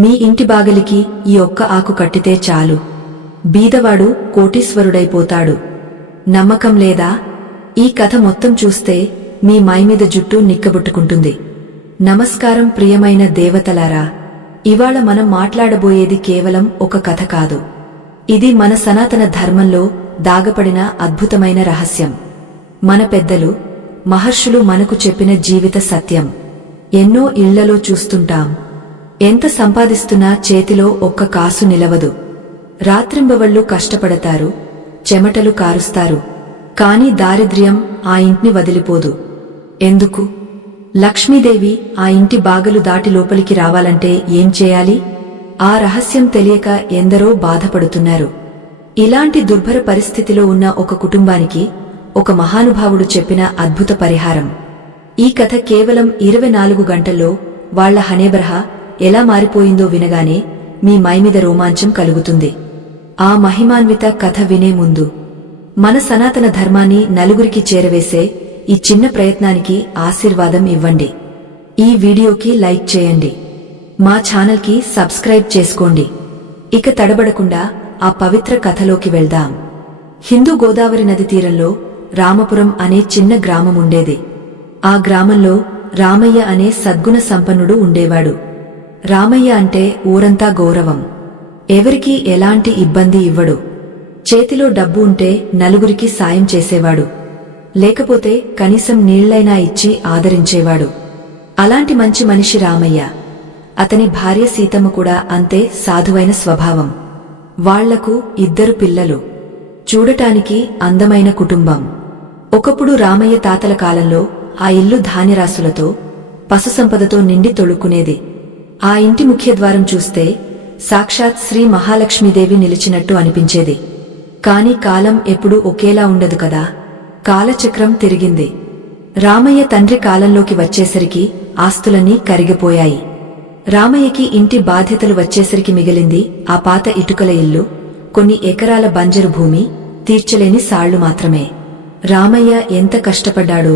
మీ ఇంటి బాగలికి ఈ ఒక్క ఆకు కట్టితే చాలు, బీదవాడు కోటీశ్వరుడైపోతాడు. నమ్మకం లేదా? ఈ కథ మొత్తం చూస్తే మీ మైమీద జుట్టు నిక్కబుట్టుకుంటుంది. నమస్కారం ప్రియమైన దేవతలారా, ఇవాళ మనం మాట్లాడబోయేది కేవలం ఒక కథ కాదు. ఇది మన సనాతన ధర్మంలో దాగపడిన అద్భుతమైన రహస్యం. మన పెద్దలు, మహర్షులు మనకు చెప్పిన జీవిత సత్యం. ఎన్నో ఇళ్లలో చూస్తుంటాం, ఎంత సంపాదిస్తున్నా చేతిలో ఒక్క కాసు నిలవదు. రాత్రింబవళ్లు కష్టపడతారు, చెమటలు కారుస్తారు, కాని దారిద్ర్యం ఆ ఇంటిని వదిలిపోదు. ఎందుకు? లక్ష్మీదేవి ఆ ఇంటి బాగలు దాటి లోపలికి రావాలంటే ఏం చేయాలి? ఆ రహస్యం తెలియక ఎందరో బాధపడుతున్నారు. ఇలాంటి దుర్భర పరిస్థితిలో ఉన్న ఒక కుటుంబానికి ఒక మహానుభావుడు చెప్పిన అద్భుత పరిహారం. ఈ కథ కేవలం 24 గంటల్లో వాళ్ల హనేబరహ ఎలా మారిపోయిందో వినగానే మీ మైమీద రోమాంచం కలుగుతుంది. ఆ మహిమాన్విత కథ వినే ముందు మన సనాతన ధర్మాన్ని నలుగురికి చేరవేసే ఈ చిన్న ప్రయత్నానికి ఆశీర్వాదం ఇవ్వండి. ఈ వీడియోకి లైక్ చేయండి, మా ఛానల్కి సబ్స్క్రైబ్ చేసుకోండి. ఇక తడబడకుండా ఆ పవిత్ర కథలోకి వెళ్దాం. హిందూ గోదావరి నది తీరంలో రామపురం అనే చిన్న గ్రామం ఉండేది. ఆ గ్రామంలో రామయ్య అనే సద్గుణ సంపన్నుడు ఉండేవాడు. రామయ్య అంటే ఊరంతా గౌరవం. ఎవరికీ ఎలాంటి ఇబ్బంది ఇవ్వడు. చేతిలో డబ్బు ఉంటే నలుగురికి సాయం చేసేవాడు, లేకపోతే కనీసం నీళ్లైనా ఇచ్చి ఆదరించేవాడు. అలాంటి మంచి మనిషి రామయ్య. అతని భార్య సీతమ్మ కూడా అంతే సాధువైన స్వభావం. వాళ్లకు 2 పిల్లలు. చూడటానికి అందమైన కుటుంబం. ఒకప్పుడు రామయ్య తాతల కాలంలో ఆ ఇల్లు ధాన్యరాశులతో, పశుసంపదతో నిండి తొడుక్కునేది. ఆ ఇంటి ముఖ్యద్వారం చూస్తే సాక్షాత్ శ్రీ మహాలక్ష్మీదేవి నిలిచినట్టు అనిపించేది. కాని కాలం ఎప్పుడూ ఒకేలా ఉండదు కదా. కాలచక్రం తిరిగింది. రామయ్య తండ్రి కాలంలోకి వచ్చేసరికి ఆస్తులన్నీ కరిగిపోయాయి. రామయ్యకి ఇంటి బాధ్యతలు వచ్చేసరికి మిగిలింది ఆ పాత ఇటుకల ఇల్లు, కొన్ని ఎకరాల బంజరు భూమి, తీర్చలేని సాళ్లు మాత్రమే. రామయ్య ఎంత కష్టపడ్డాడు.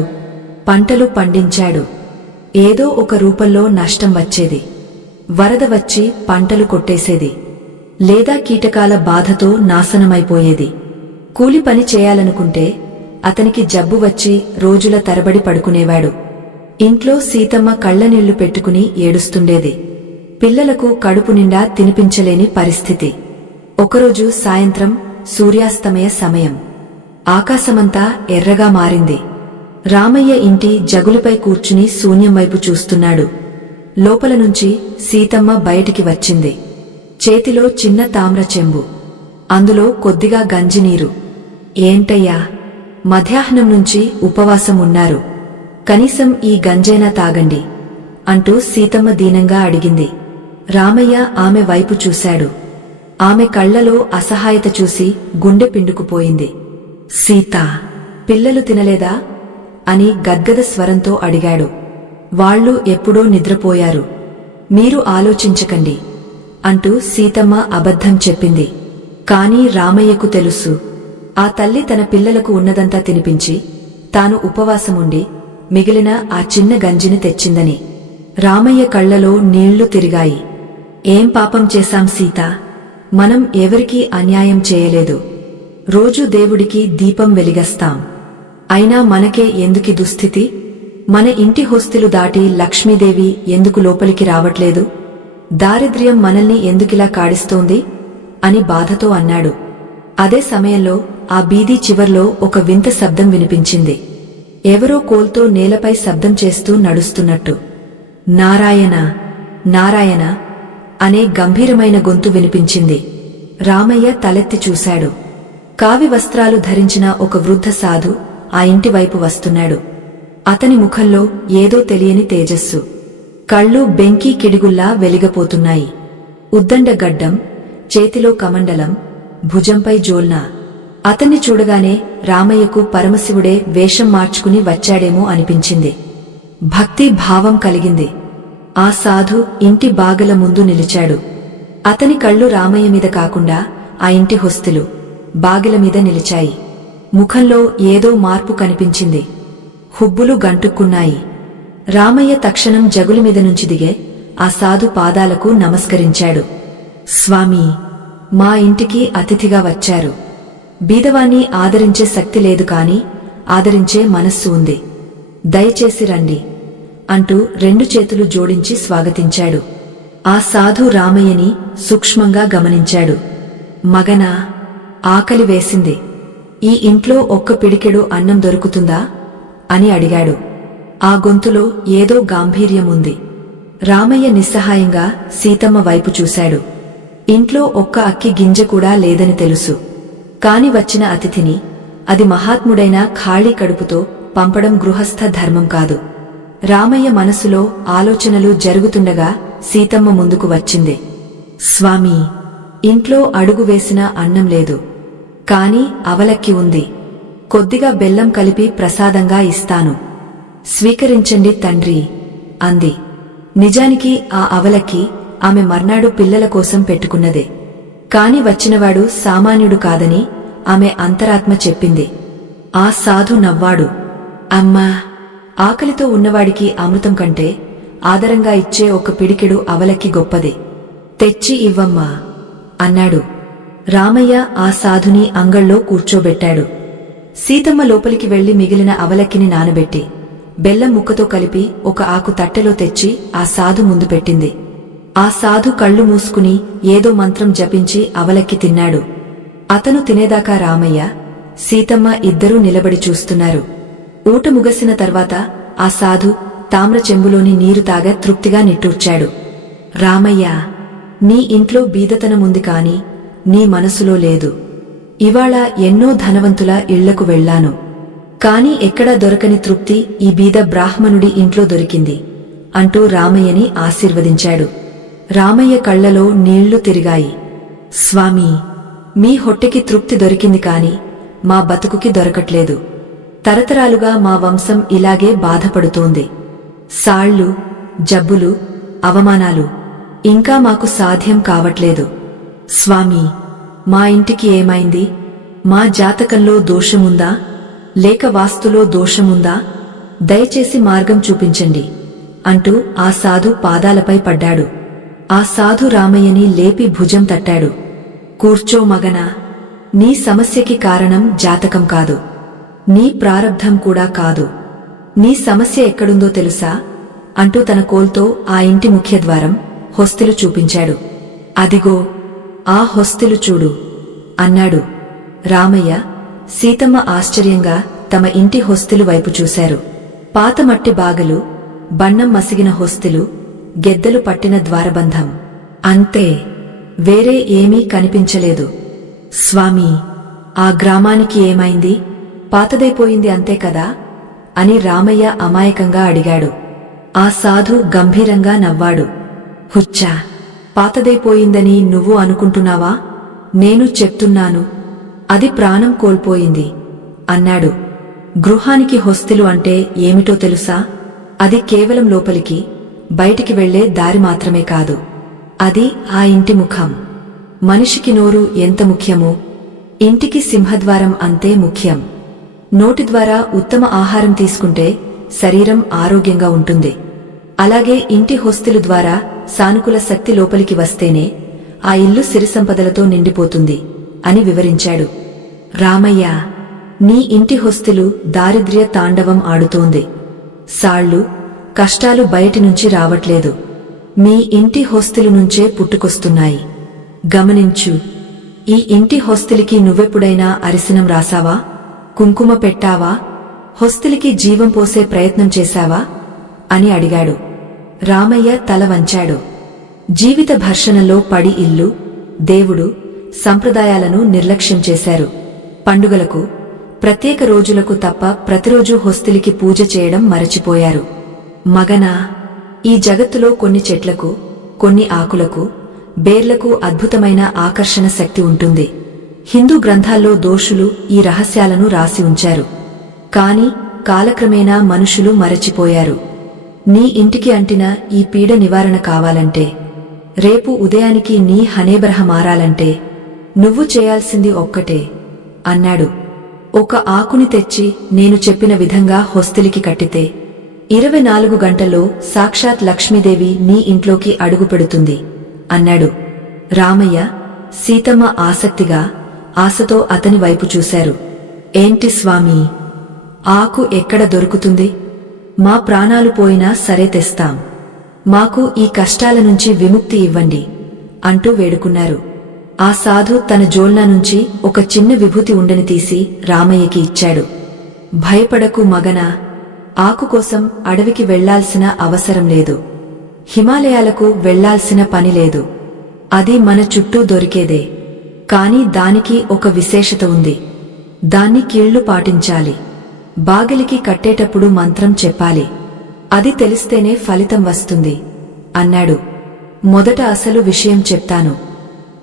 పంటలు పండించాడు. ఏదో ఒక రూపంలో నష్టం వచ్చేది. వరద వచ్చి పంటలు కొట్టేసేది, లేదా కీటకాల బాధతో నాశనమైపోయేది. కూలి పని చేయాలనుకుంటే అతనికి జబ్బు వచ్చి రోజుల తరబడి పడుకునేవాడు. ఇంట్లో సీతమ్మ కళ్లనీళ్లు పెట్టుకుని ఏడుస్తుండేది. పిల్లలకు కడుపు నిండా తినిపించలేని పరిస్థితి. ఒకరోజు సాయంత్రం సూర్యాస్తమయ సమయం. ఆకాశమంతా ఎర్రగా మారింది. రామయ్య ఇంటి జగులుపై కూర్చుని శూన్యం వైపు చూస్తున్నాడు. లోపల నుంచి సీతమ్మ బయటికి వచ్చింది. చేతిలో చిన్న తామ్ర చెంబు, అందులో కొద్దిగా గంజినీరు. ఏంటయ్యా, మధ్యాహ్నం నుంచి ఉపవాసం ఉన్నారు, కనీసం ఈ గంజైనా తాగండి అంటూ సీతమ్మ దీనంగా అడిగింది. రామయ్య ఆమె వైపు చూశాడు. ఆమె కళ్లలో అసహాయత చూసి గుండె పిండుకుపోయింది. సీతా, పిల్లలు తినలేదా అని గద్గద స్వరంతో అడిగాడు. వాళ్ళు ఎప్పుడో నిద్రపోయారు, మీరు ఆలోచించకండి అంటూ సీతమ్మ అబద్ధం చెప్పింది. కాని రామయ్యకు తెలుసు, ఆ తల్లి తన పిల్లలకు ఉన్నదంతా తినిపించి తాను ఉపవాసముండి మిగిలిన ఆ చిన్న గంజిని తెచ్చిందని. రామయ్య కళ్లలో నీళ్లు తిరిగాయి. ఏం పాపం చేశాం సీతా? మనం ఎవరికీ అన్యాయం చేయలేదు. రోజూ దేవుడికి దీపం వెలిగస్తాం. అయినా మనకే ఎందుకీ దుస్థితి? మన ఇంటి హొస్తులు దాటి లక్ష్మీదేవి ఎందుకు లోపలికి రావట్లేదు? దారిద్ర్యం మనల్ని ఎందుకిలా కాడిస్తోంది అని బాధతో అన్నాడు. అదే సమయంలో ఆ బీదీ చివర్లో ఒక వింత శబ్దం వినిపించింది. ఎవరో కోల్తో నేలపై శబ్దం చేస్తూ నడుస్తున్నట్టు. నారాయణ, నారాయణ అనే గంభీరమైన గొంతు వినిపించింది. రామయ్య తలెత్తి చూశాడు. కావి వస్త్రాలు ధరించిన ఒక వృద్ధ సాధు ఆ ఇంటి వైపు వస్తున్నాడు. అతని ముఖంలో ఏదో తెలియని తేజస్సు. కళ్ళు బెంకీ కిడిగుల్లా వెలిగపోతున్నాయి. ఉద్దండ గడ్డం, చేతిలో కమండలం, భుజంపై జోల్నా. అతన్ని చూడగానే రామయ్యకు పరమశివుడే వేషం మార్చుకుని వచ్చాడేమో అనిపించింది. భక్తి భావం కలిగింది. ఆ సాధు ఇంటి బాగల ముందు నిలిచాడు. అతని కళ్ళు రామయ్య మీద కాకుండా ఆ ఇంటి హొస్తులు, బాగిల మీద నిలిచాయి. ముఖంలో ఏదో మార్పు కనిపించింది. హుబ్బులు గంటుక్కున్నాయి. రామయ్య తక్షణం జగులి మీద నుంచి దిగే ఆ సాధు పాదాలకు నమస్కరించాడు. స్వామీ, మా ఇంటికి అతిథిగా వచ్చారు. బీదవాణ్ణి ఆదరించే శక్తి లేదు కాని ఆదరించే మనస్సు ఉంది. దయచేసి రండి అంటూ 2 చేతులు జోడించి స్వాగతించాడు. ఆ సాధు రామయ్యని సూక్ష్మంగా గమనించాడు. మగనా, ఆకలి వేసింది. ఈ ఇంట్లో ఒక్క పిడికెడు అన్నం దొరుకుతుందా అని అడిగాడు. ఆ గొంతులో ఏదో గాంభీర్యముంది. రామయ్య నిస్సహాయంగా సీతమ్మ వైపు చూశాడు. ఇంట్లో ఒక్క అక్కి గింజ కూడా లేదని తెలుసు. కాని వచ్చిన అతిథిని, అది మహాత్ముడైన ఖాళీ కడుపుతో పంపడం గృహస్థ ధర్మం కాదు. రామయ్య మనసులో ఆలోచనలు జరుగుతుండగా సీతమ్మ ముందుకు వచ్చింది. స్వామీ, ఇంట్లో అడుగు వేసిన అన్నం లేదు. కాని అవలక్కి ఉంది. కొద్దిగా బెల్లం కలిపి ప్రసాదంగా ఇస్తాను. స్వీకరించండి తండ్రి అంది. నిజానికి ఆ అవలక్కి ఆమె మర్నాడు పిల్లల కోసం పెట్టుకున్నదే. కాని వచ్చినవాడు సామాన్యుడు కాదని ఆమె అంతరాత్మ చెప్పింది. ఆ సాధు నవ్వాడు. అమ్మా, ఆకలితో ఉన్నవాడికి అమృతం కంటే ఆదరంగా ఇచ్చే ఒక పిడికెడు అవలక్కి గొప్పది. తెచ్చి ఇవ్వమ్మా అన్నాడు. రామయ్య ఆ సాధుని అంగళ్ళో కూర్చోబెట్టాడు. సీతమ్మ లోపలికి వెళ్లి మిగిలిన అవలక్కిని నానబెట్టి బెల్లం ముక్కతో కలిపి ఒక ఆకు తట్టెలో తెచ్చి ఆ సాధు ముందు పెట్టింది. ఆ సాధు కళ్ళు మూసుకుని ఏదో మంత్రం జపించి అవలక్కి తిన్నాడు. అతను తినేదాకా రామయ్య, సీతమ్మ ఇద్దరూ నిలబడి చూస్తున్నారు. ఊట ముగసిన తర్వాత ఆ సాధు తామ్ర చెంబులోని నీరు తాగా తృప్తిగా నిట్టూర్చాడు. రామయ్య, నీ ఇంట్లో బీదతనముంది కాని నీ మనసులో లేదు. ఇవాళ ఎన్నో ధనవంతుల ఇళ్లకు వెళ్లాను. కాని ఎక్కడా దొరకని తృప్తి ఈ బీద బ్రాహ్మణుడి ఇంట్లో దొరికింది అంటూ రామయ్యని ఆశీర్వదించాడు. రామయ్య కళ్లలో నీళ్లు తిరిగాయి. స్వామీ, మీ హొట్టెకి తృప్తి దొరికింది కాని మా బతుకుకి దొరకట్లేదు. తరతరాలుగా మా వంశం ఇలాగే బాధపడుతోంది. సాళ్లు, జబ్బులు, అవమానాలు ఇంకా మాకు సాధ్యం కావట్లేదు. స్వామీ, మా ఇంటికి ఏమైంది? మా జాతకంలో దోషముందా లేక వాస్తులో దోషముందా? దయచేసి మార్గం చూపించండి అంటూ ఆ సాధు పాదాలపై పడ్డాడు. ఆ సాధు రామయ్యని లేపి భుజం తట్టాడు. కూర్చో మగనా, నీ సమస్యకి కారణం జాతకం కాదు, నీ ప్రారబ్ధం కూడా కాదు. నీ సమస్య ఎక్కడుందో తెలుసా అంటూ తన కోల్తో ఆ ఇంటి ముఖ్యద్వారం హొస్తిలు చూపించాడు. అదిగో ఆ హొస్తిలు చూడు అన్నాడు. రామయ్య, సీతమ్మ ఆశ్చర్యంగా తమ ఇంటి హొస్తిలు వైపు చూశారు. పాత మట్టి బాగలు, బన్నం మసిగిన హొస్తిలు, గెద్దలు పట్టిన ద్వారబంధం, అంతే, వేరే ఏమీ కనిపించలేదు. స్వామీ, ఆ గ్రామానికి ఏమైంది? పాతదైపోయింది అంతే కదా అని రామయ్య అమాయకంగా అడిగాడు. ఆ సాధు గంభీరంగా నవ్వాడు. హుచ్చా, పాతదైపోయిందని నువ్వు అనుకుంటున్నావా? నేను చెప్తున్నాను, అది ప్రాణం కోల్పోయింది అన్నాడు. గృహానికి హొస్తిలు అంటే ఏమిటో తెలుసా? అది కేవలం లోపలికి, బయటికి వెళ్లే దారి మాత్రమే కాదు. అది ఆ ఇంటి ముఖం. మనిషికి నోరు ఎంత ముఖ్యమో ఇంటికి సింహద్వారం అంతే ముఖ్యం. నోటి ద్వారా ఉత్తమ ఆహారం తీసుకుంటే శరీరం ఆరోగ్యంగా ఉంటుంది. అలాగే ఇంటి హొస్తిలు ద్వారా సానుకూల శక్తి లోపలికి వస్తేనే ఆ ఇల్లు సిరిసంపదలతో నిండిపోతుంది అని వివరించాడు. రామయ్య, నీ ఇంటి హొస్తిలు దారిద్ర్య తాండవం ఆడుతోంది. సాళ్లు, కష్టాలు బయటి నుంచి రావట్లేదు, మీ ఇంటి హొస్తిలు నుంచే పుట్టుకొస్తున్నాయి. గమనించు, ఈ ఇంటి హొస్తిలికి నువ్వెప్పుడైనా అరిసినం రాసావా? కుంకుమ పెట్టావా? హొస్తిలికి జీవం పోసే ప్రయత్నం చేశావా అని అడిగాడు. రామయ్య తల వంచాడు. జీవిత ఘర్షణలో పడి ఇల్లు, దేవుడు, సంప్రదాయాలను నిర్లక్ష్యం చేశారు. పండుగలకు, ప్రత్యేక రోజులకు తప్ప ప్రతిరోజూ హొస్తిలికి పూజ చేయడం మరచిపోయారు. మగనా, ఈ జగత్తులో కొన్ని చెట్లకు, కొన్ని ఆకులకు, బేర్లకు అద్భుతమైన ఆకర్షణ శక్తి ఉంటుంది. హిందూ గ్రంథాల్లో దోషులు ఈ రహస్యాలను రాసి ఉంచారు. కాని కాలక్రమేణా మనుషులు మరచిపోయారు. నీ ఇంటికి అంటిన ఈ పీడ నివారణ కావాలంటే, రేపు ఉదయానికి నీ హనేబరహ మారాలంటే నువ్వు చేయాల్సింది ఒక్కటే అన్నాడు. ఒక ఆకుని తెచ్చి నేను చెప్పిన విధంగా హొస్తిలికి కట్టితే 24 గంటల్లో సాక్షాత్ లక్ష్మీదేవి నీ ఇంట్లోకి అడుగుపెడుతుంది అన్నాడు. రామయ్య, సీతమ్మ ఆసక్తిగా, ఆశతో అతని వైపు చూశారు. ఏంటి స్వామీ, ఆకు ఎక్కడ దొరుకుతుంది? మా ప్రాణాలు పోయినా సరే తెస్తాం. మాకు ఈ కష్టాల నుంచి విముక్తి ఇవ్వండి అంటూ వేడుకున్నారు. ఆ సాధు తన జోల్నా నుంచి ఒక చిన్న విభూతి ఉండని తీసి రామయ్యకి ఇచ్చాడు. భయపడకు మగనా, ఆకు కోసం అడవికి వెళ్లాల్సిన అవసరం లేదు. హిమాలయాలకు వెళ్లాల్సిన పని లేదు. అది మన చుట్టూ దొరికేదే. కాని దానికి ఒక విశేషత ఉంది. దాన్ని కీళ్లు పాటించాలి. బాగిలికి కట్టేటప్పుడు మంత్రం చెప్పాలి. అది తెలిస్తేనే ఫలితం వస్తుంది అన్నాడు. మొదట అసలు విషయం చెప్తాను,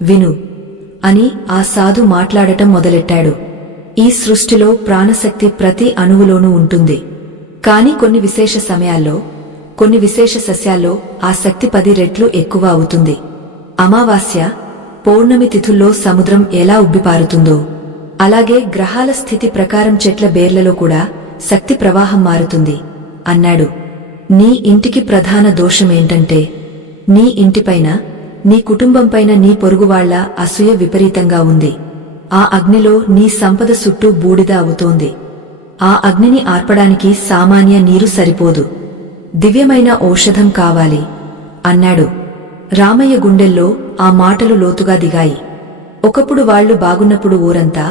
విను అని ఆ సాధు మాట్లాడటం మొదలెట్టాడు. ఈ సృష్టిలో ప్రాణశక్తి ప్రతి అణువులోనూ ఉంటుంది. కాని కొన్ని విశేష సమయాల్లో, కొన్ని విశేష సస్యాల్లో ఆ శక్తి 10 రెట్లు ఎక్కువ అవుతుంది. అమావాస్య, పౌర్ణమి తిథుల్లో సముద్రం ఎలా ఉబ్బిపారుతుందో అలాగే గ్రహాల స్థితి ప్రకారం చెట్ల బేర్లలో కూడా శక్తి ప్రవాహం మారుతుంది అన్నాడు. నీ ఇంటికి ప్రధాన దోషమేంటంటే, నీ ఇంటిపైన, నీ కుటుంబంపైన నీ పొరుగువాళ్ల అసూయ విపరీతంగా ఉంది. ఆ అగ్నిలో నీ సంపద చుట్టూ బూడిద అవుతోంది. ఆ అగ్నిని ఆర్పడానికి సామాన్య నీరు సరిపోదు. దివ్యమైన ఔషధం కావాలి అన్నాడు. రామయ్య గుండెల్లో ఆ మాటలు లోతుగా దిగాయి. ఒకప్పుడు వాళ్లు బాగున్నప్పుడు ఊరంతా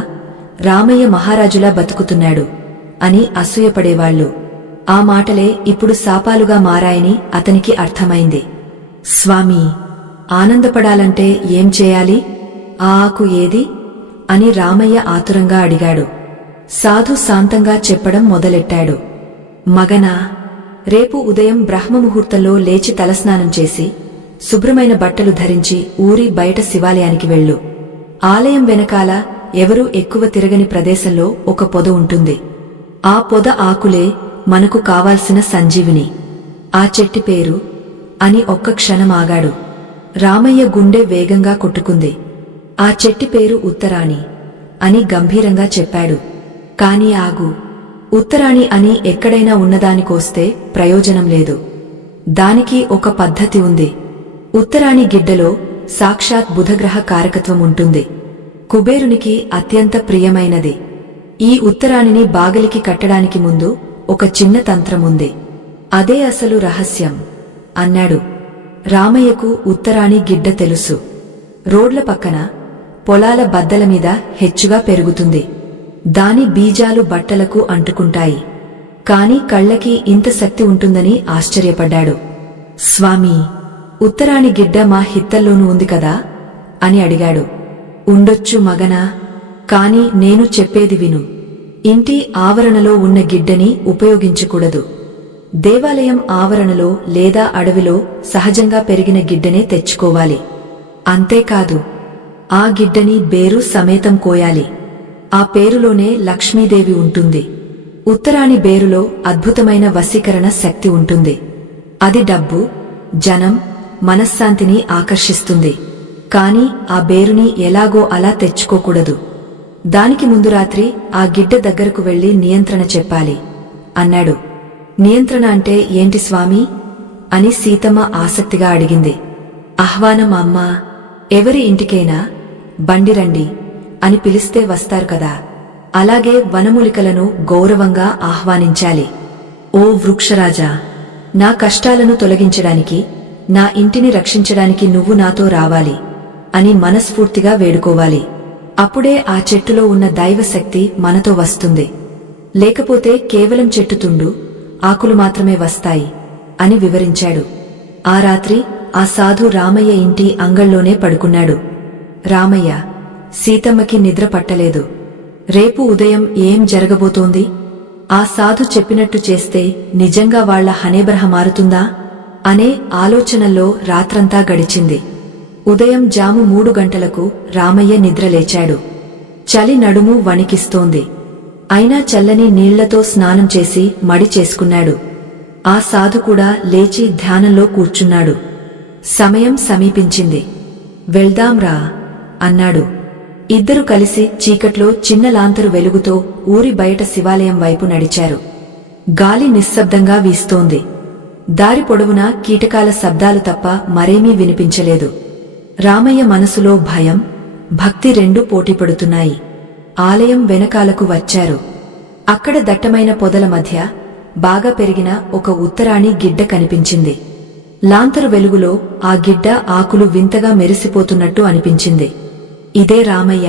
రామయ్య మహారాజులా బతుకుతున్నాడు అని అసూయపడేవాళ్లు. ఆ మాటలే ఇప్పుడు శాపాలుగా మారాయని అతనికి అర్థమైంది. స్వామీ, ఆనందపడాలంటే ఏం చేయాలి? ఆ ఆకు ఏది అని రామయ్య ఆతురంగా అడిగాడు. సాధు శాంతంగా చెప్పడం మొదలెట్టాడు. మగనా, రేపు ఉదయం బ్రహ్మముహూర్తంలో లేచి తలస్నానం చేసి శుభ్రమైన బట్టలు ధరించి ఊరి బయట శివాలయానికి వెళ్ళు. ఆలయం వెనకాల ఎవరూ ఎక్కువ తిరగని ప్రదేశంలో ఒక పొద ఉంటుంది. ఆ పొద ఆకులే మనకు కావాల్సిన సంజీవిని. ఆ చెట్టి పేరు అని ఒక్క క్షణం ఆగాడు. రామయ్య గుండె వేగంగా కొట్టుకుంది. ఆ చెట్టి పేరు ఉత్తరాణి అని గంభీరంగా చెప్పాడు. కాని ఆగు, ఉత్తరాణి అని ఎక్కడైనా ఉన్నదానికోస్తే ప్రయోజనం లేదు. దానికి ఒక పద్ధతి ఉంది. ఉత్తరాణి గిడ్డలో సాక్షాత్ బుధగ్రహ కారకత్వం ఉంటుంది. కుబేరునికి అత్యంత ప్రియమైనది. ఈ ఉత్తరాణిని బాగలికి కట్టడానికి ముందు ఒక చిన్న తంత్రముంది. అదే అసలు రహస్యం అన్నాడు. రామయ్యకు ఉత్తరాణి గిడ్డ తెలుసు. రోడ్ల పక్కన, పొలాల బద్దల మీద హెచ్చుగా పెరుగుతుంది. దాని బీజాలు బట్టలకు అంటుకుంటాయి. కాని కళ్ళకి ఇంత శక్తి ఉంటుందని ఆశ్చర్యపడ్డాడు. స్వామీ, ఉత్తరాణి గిడ్డ మా హిత్తల్లోనూ ఉంది కదా అని అడిగాడు. ఉండొచ్చు మగనా, కాని నేను చెప్పేది విను. ఇంటి ఆవరణలో ఉన్న గిడ్డని ఉపయోగించకూడదు. దేవాలయం ఆవరణలో లేదా అడవిలో సహజంగా పెరిగిన గిడ్డనే తెచ్చుకోవాలి. అంతేకాదు, ఆ గిడ్డని బేరు సమేతం కోయాలి. ఆ పేరులోనే లక్ష్మీదేవి ఉంటుంది. ఉత్తరాణి బేరులో అద్భుతమైన వశీకరణ శక్తి ఉంటుంది. అది డబ్బు, జనం, మనశ్శాంతిని ఆకర్షిస్తుంది. కాని ఆ బేరుని ఎలాగో అలా తెచ్చుకోకూడదు. దానికి ముందు రాత్రి ఆ గిడ్డ దగ్గరకు వెళ్లి నియంత్రణ చెప్పాలి అన్నాడు. నియంత్రణ అంటే ఏంటి స్వామీ అని సీతమ్మ ఆసక్తిగా అడిగింది. ఆహ్వానం అమ్మా. ఎవరి ఇంటికైనా బండిరండి అని పిలిస్తే వస్తారు కదా, అలాగే వనమూలికలను గౌరవంగా ఆహ్వానించాలి. ఓ వృక్షరాజా, నా కష్టాలను తొలగించడానికి, నా ఇంటిని రక్షించడానికి నువ్వు నాతో రావాలి అని మనస్ఫూర్తిగా వేడుకోవాలి. అప్పుడే ఆ చెట్టులో ఉన్న దైవశక్తి మనతో వస్తుంది. లేకపోతే కేవలం చెట్టుతుండు, ఆకులు మాత్రమే వస్తాయి అని వివరించాడు. ఆ రాత్రి ఆ సాధు రామయ్య ఇంటి అంగళ్ళోనే పడుకున్నాడు. రామయ్య, సీతమ్మకి నిద్ర పట్టలేదు. రేపు ఉదయం ఏం జరగబోతోంది? ఆ సాధు చెప్పినట్టు చేస్తే నిజంగా వాళ్ల హనేబరహ మారుతుందా అనే ఆలోచనల్లో రాత్రంతా గడిచింది. ఉదయం జాము 3 గంటలకు రామయ్య నిద్రలేచాడు. చలి నడుము వణికిస్తోంది. అయినా చల్లని నీళ్లతో స్నానం చేసి మడి చేసుకున్నాడు. ఆ సాధు కూడా లేచి ధ్యానంలో కూర్చున్నాడు. సమయం సమీపించింది. వెళ్దాంరా అన్నాడు. ఇద్దరు కలిసి చీకట్లో చిన్న లాంతరు వెలుగుతో ఊరి బయట శివాలయం వైపు నడిచారు. గాలి నిశ్శబ్దంగా వీస్తోంది. దారి పొడవునా కీటకాల శబ్దాలు తప్ప మరేమీ వినిపించలేదు. రామయ్య మనసులో భయం, భక్తి రెండూ పోటీపడుతున్నాయి. ఆలయం వెనకాలకు వచ్చారు. అక్కడ దట్టమైన పొదల మధ్య బాగా పెరిగిన ఒక ఉత్తరాణి గిడ్డ కనిపించింది. లాంతరు వెలుగులో ఆ గిడ్డ ఆకులు వింతగా మెరిసిపోతున్నట్టు అనిపించింది. ఇదే రామయ్య,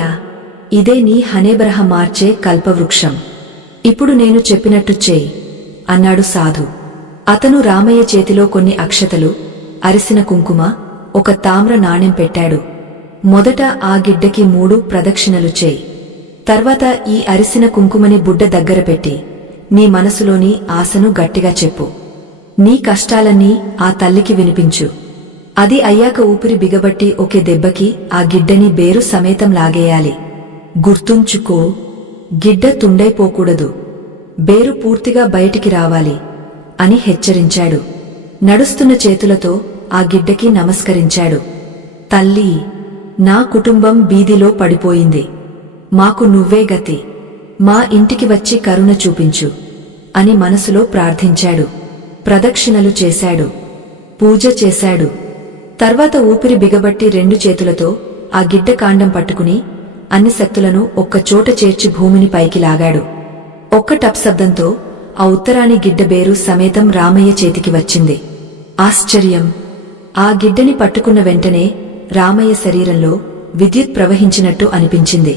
ఇదే నీ హనేబరహ మార్చే కల్పవృక్షం. ఇప్పుడు నేను చెప్పినట్టు చేయి అన్నాడు సాధు. అతను రామయ్య చేతిలో కొన్ని అక్షతలు, అరిసిన కుంకుమ, ఒక తామ్ర నాణెం పెట్టాడు. మొదట ఆ గిడ్డకి 3 ప్రదక్షిణలు చేయి. తర్వాత ఈ అరిసిన కుంకుమని బుడ్డ దగ్గర పెట్టి నీ మనసులోని ఆశను గట్టిగా చెప్పు. నీ కష్టాలన్నీ ఆ తల్లికి వినిపించు. అది అయ్యాక ఊపిరి బిగబట్టి ఒకే దెబ్బకి ఆ గిడ్డని బేరు సమేతం లాగేయాలి. గుర్తుంచుకో, గిడ్డ తుండైపోకూడదు, బేరు పూర్తిగా బయటికి రావాలి అని హెచ్చరించాడు. నడుస్తున్న చేతులతో ఆ గిడ్డకి నమస్కరించాడు. తల్లీ, నా కుటుంబం బీదిలో పడిపోయింది. మాకు నువ్వే గతి. మా ఇంటికి వచ్చి కరుణ చూపించు అని మనసులో ప్రార్థించాడు. ప్రదక్షిణలు చేశాడు, పూజ చేశాడు. తర్వాత ఊపిరి బిగబట్టి 2 చేతులతో ఆ గిడ్డ కాండం పట్టుకుని అన్ని శక్తులను ఒక్కచోట చేర్చి భూమిని పైకి లాగాడు. ఒక్క టప్ శబ్దంతో ఆ ఉత్తరాణి గిడ్డ బేరు సమేతం రామయ్య చేతికి వచ్చింది. ఆశ్చర్యం! ఆ గిడ్డని పట్టుకున్న వెంటనే రామయ్య శరీరంలో విద్యుత్ ప్రవహించినట్టు అనిపించింది.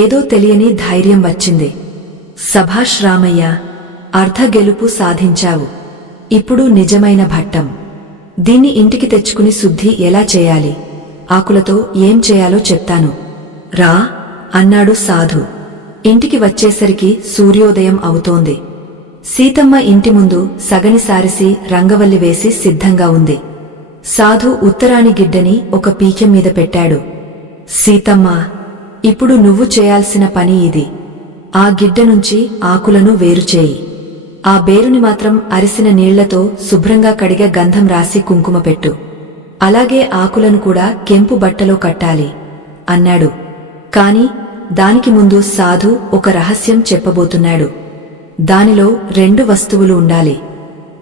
ఏదో తెలియని ధైర్యం వచ్చింది. సభాష్ రామయ్య, అర్ధ గెలుపు సాధించావు. ఇప్పుడు నిజమైన భట్టం. దీన్ని ఇంటికి తెచ్చుకుని శుద్ధి ఎలా చేయాలి, ఆకులతో ఏం చేయాలో చెప్తాను రా అన్నాడు సాధు. ఇంటికి వచ్చేసరికి సూర్యోదయం అవుతోంది. సీతమ్మ ఇంటి ముందు సగని సారిసి రంగవల్లి వేసి సిద్ధంగా ఉంది. సాధు ఉత్తరాణి గిడ్డని ఒక పీకెం మీద పెట్టాడు. సీతమ్మ, ఇప్పుడు నువ్వు చేయాల్సిన పని ఇది. ఆ గిడ్డ నుంచి ఆకులను వేరుచేయి. ఆ బేరుని మాత్రం అరిసిన నీళ్లతో శుభ్రంగా కడిగే గంధం రాసి కుంకుమ పెట్టు. అలాగే ఆకులను కూడా కెంపు బట్టలో కట్టాలి అన్నాడు. కాని దానికి ముందు సాధు ఒక రహస్యం చెప్పబోతున్నాడు. దానిలో 2 వస్తువులు ఉండాలి.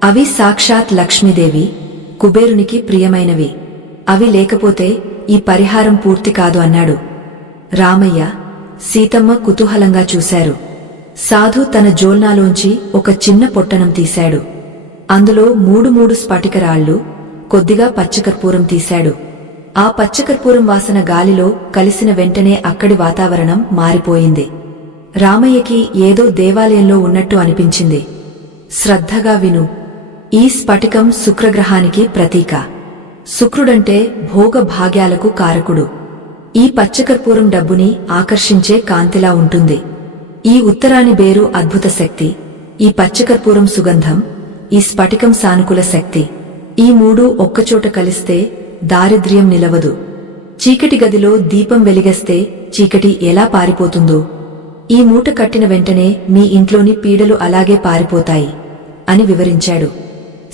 అవి సాక్షాత్ లక్ష్మీదేవి, కుబేరునికి ప్రియమైనవి. అవి లేకపోతే ఈ పరిహారం పూర్తి కాదు అన్నాడు. రామయ్య, సీతమ్మ కుతూహలంగా చూశారు. సాధు తన జోల్నాలోంచి ఒక చిన్న పొట్టనం తీశాడు. అందులో 3 స్ఫటికరాళ్లు, కొద్దిగా పచ్చకర్పూరం తీశాడు. ఆ పచ్చకర్పూరం వాసన గాలిలో కలిసిన వెంటనే అక్కడి వాతావరణం మారిపోయింది. రామయ్యకి ఏదో దేవాలయంలో ఉన్నట్టు అనిపించింది. శ్రద్ధగా విను. ఈ స్ఫటికం శుక్రగ్రహానికి ప్రతీక. శుక్రుడంటే భోగ భాగ్యాలకు కారకుడు. ఈ పచ్చకర్పూరం డబ్బుని ఆకర్షించే కాంతిలా ఉంటుంది. ఈ ఉత్తరాని బేరు అద్భుత శక్తి, ఈ పచ్చకర్పూరం సుగంధం, ఈ స్ఫటికం సానుకూల శక్తి. ఈ 3 ఒక్కచోట కలిస్తే దారిద్ర్యం నిలవదు. చీకటి గదిలో దీపం వెలిగేస్తే చీకటి ఎలా పారిపోతుందో, ఈ మూట కట్టిన వెంటనే మీ ఇంట్లోని పీడలు అలాగే పారిపోతాయి అని వివరించాడు.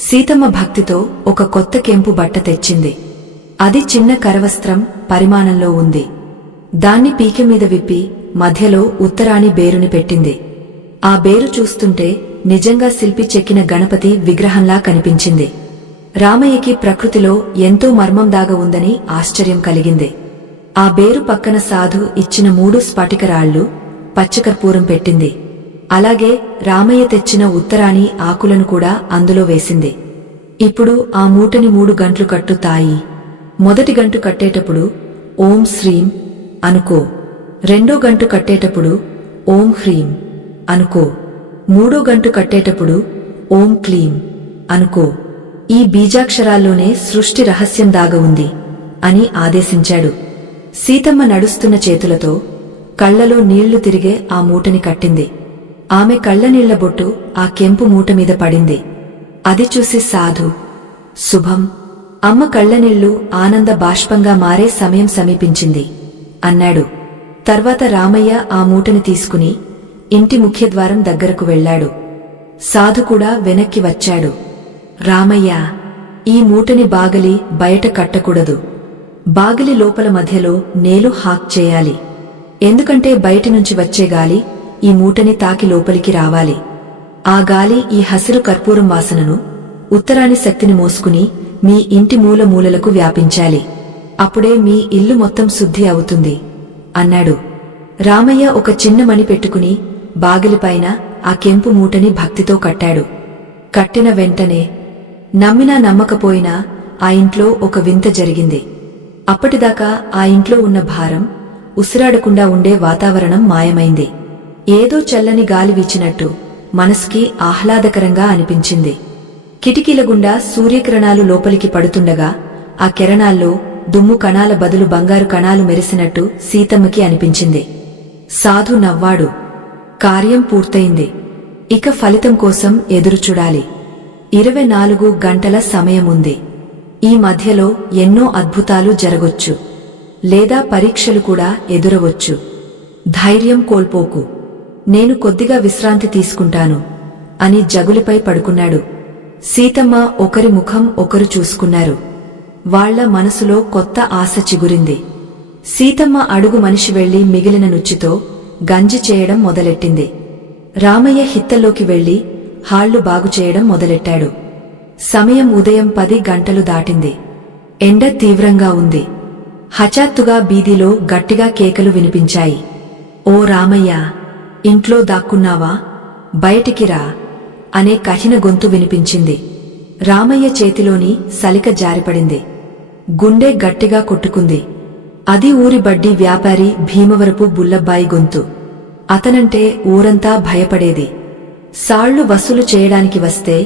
సీతమ్మ భక్తితో ఒక కొత్త కెంపు బట్ట తెచ్చింది. అది చిన్న కరవస్త్రం పరిమాణంలో ఉంది. దాన్ని పీకె మీద విప్పి మధ్యలో ఉత్తరాణి బేరుని పెట్టింది. ఆ బేరు చూస్తుంటే నిజంగా శిల్పి చెక్కిన గణపతి విగ్రహంలా కనిపించింది. రామయ్యకి ప్రకృతిలో ఎంతో మర్మం దాగ ఉందని ఆశ్చర్యం కలిగింది. ఆ బేరు పక్కన సాధు ఇచ్చిన 3 స్ఫటికరాళ్లు, పచ్చకర్పూరం పెట్టింది. అలాగే రామయ్య తెచ్చిన ఉత్తరాణి ఆకులను కూడా అందులో వేసింది. ఇప్పుడు ఆ మూటని 3 గంటలు కట్టు తాయి. మొదటి గంటు కట్టేటప్పుడు ఓం శ్రీం అనుకో. రెండో గంటు కట్టేటప్పుడు ఓం హ్రీం అనుకో. 3వ గంటు కట్టేటప్పుడు ఓం క్లీం అనుకో. ఈ బీజాక్షరాల్లోనే సృష్టి రహస్యం దాగ ఉంది అని ఆదేశించాడు. సీతమ్మ నడుస్తున్న చేతులతో కళ్లలో నీళ్లు తిరిగే ఆ మూటని కట్టింది. ఆమె కళ్లనీళ్ల బొట్టు ఆ కెంపు మూట మీద పడింది. అది చూసి సాధు, శుభం, అమ్మ కళ్లనీళ్లు ఆనంద బాష్పంగా మారే సమయం సమీపించింది అన్నాడు. తర్వాత రామయ్య ఆ మూటని తీసుకుని ఇంటి ముఖ్యద్వారం దగ్గరకు వెళ్లాడు. సాధు కూడా వెనక్కి వచ్చాడు. రామయ్య, ఈ మూటని బాగలి బయట కట్టకూడదు. బాగిలి లోపల మధ్యలో నేలు హాక్ చేయాలి. ఎందుకంటే బయటి నుంచి వచ్చే గాలి ఈ మూటని తాకి లోపలికి రావాలి. ఆ గాలి ఈ హసిరు కర్పూరం వాసనను, ఉత్తరాని శక్తిని మోసుకుని మీ ఇంటి మూల మూలలకు వ్యాపించాలి. అప్పుడే మీ ఇల్లు మొత్తం శుద్ధి అవుతుంది అన్నాడు. రామయ్య ఒక చిన్న మణి పెట్టుకుని బాగిలిపైన ఆ కెంపు మూటని భక్తితో కట్టాడు. కట్టిన వెంటనే నమ్మినా నమ్మకపోయినా ఆ ఇంట్లో ఒక వింత జరిగింది. అప్పటిదాకా ఆ ఇంట్లో ఉన్న భారం, ఉసిరాడకుండా ఉండే వాతావరణం మాయమైంది. ఏదో చల్లని గాలి వీచినట్టు మనసుకి ఆహ్లాదకరంగా అనిపించింది. కిటికీల గుండా సూర్యకిరణాలు లోపలికి పడుతుండగా ఆ కిరణాల్లో దుమ్ము కణాల బదులు బంగారు కణాలు మెరిసినట్టు సీతమ్మకి అనిపించింది. సాధు నవ్వాడు. కార్యం పూర్తయింది. ఇక ఫలితం కోసం ఎదురుచూడాలి. 24 గంటల సమయముంది. ఈ మధ్యలో ఎన్నో అద్భుతాలు జరగొచ్చు, లేదా పరీక్షలు కూడా ఎదురవచ్చు. ధైర్యం కోల్పోకు. నేను కొద్దిగా విశ్రాంతి తీసుకుంటాను అని జగులిపై పడుకున్నాడు. సీతమ్మ ఒకరి ముఖం ఒకరు చూసుకున్నారు. వాళ్ల మనసులో కొత్త ఆశ చిగురింది. సీతమ్మ అడుగు మనిషి వెళ్లి మిగిలిన నుచ్చితో గంజి చేయడం మొదలెట్టింది. రామయ్య హిత్తల్లోకి వెళ్లి హాళ్లు బాగుచేయడం మొదలెట్టాడు. సమయం ఉదయం 10 గంటలు దాటింది. ఎండ తీవ్రంగా ఉంది. హఠాత్తుగా బీదిలో గట్టిగా కేకలు వినిపించాయి. ఓ రామయ్య, ఇంట్లో దాక్కున్నావా? బయటికి రా అనే కఠిన గొంతు వినిపించింది. రామయ్య చేతిలోని సలిక జారిపడింది. గుండె గట్టిగా కొట్టుకుంది. అది ఊరి బడ్డీ వ్యాపారి భీమవరపు బుల్లబ్బాయి గొంతు. అతనంటే ఊరంతా భయపడేది. సాళ్లు వసూలు చేయడానికి వస్తే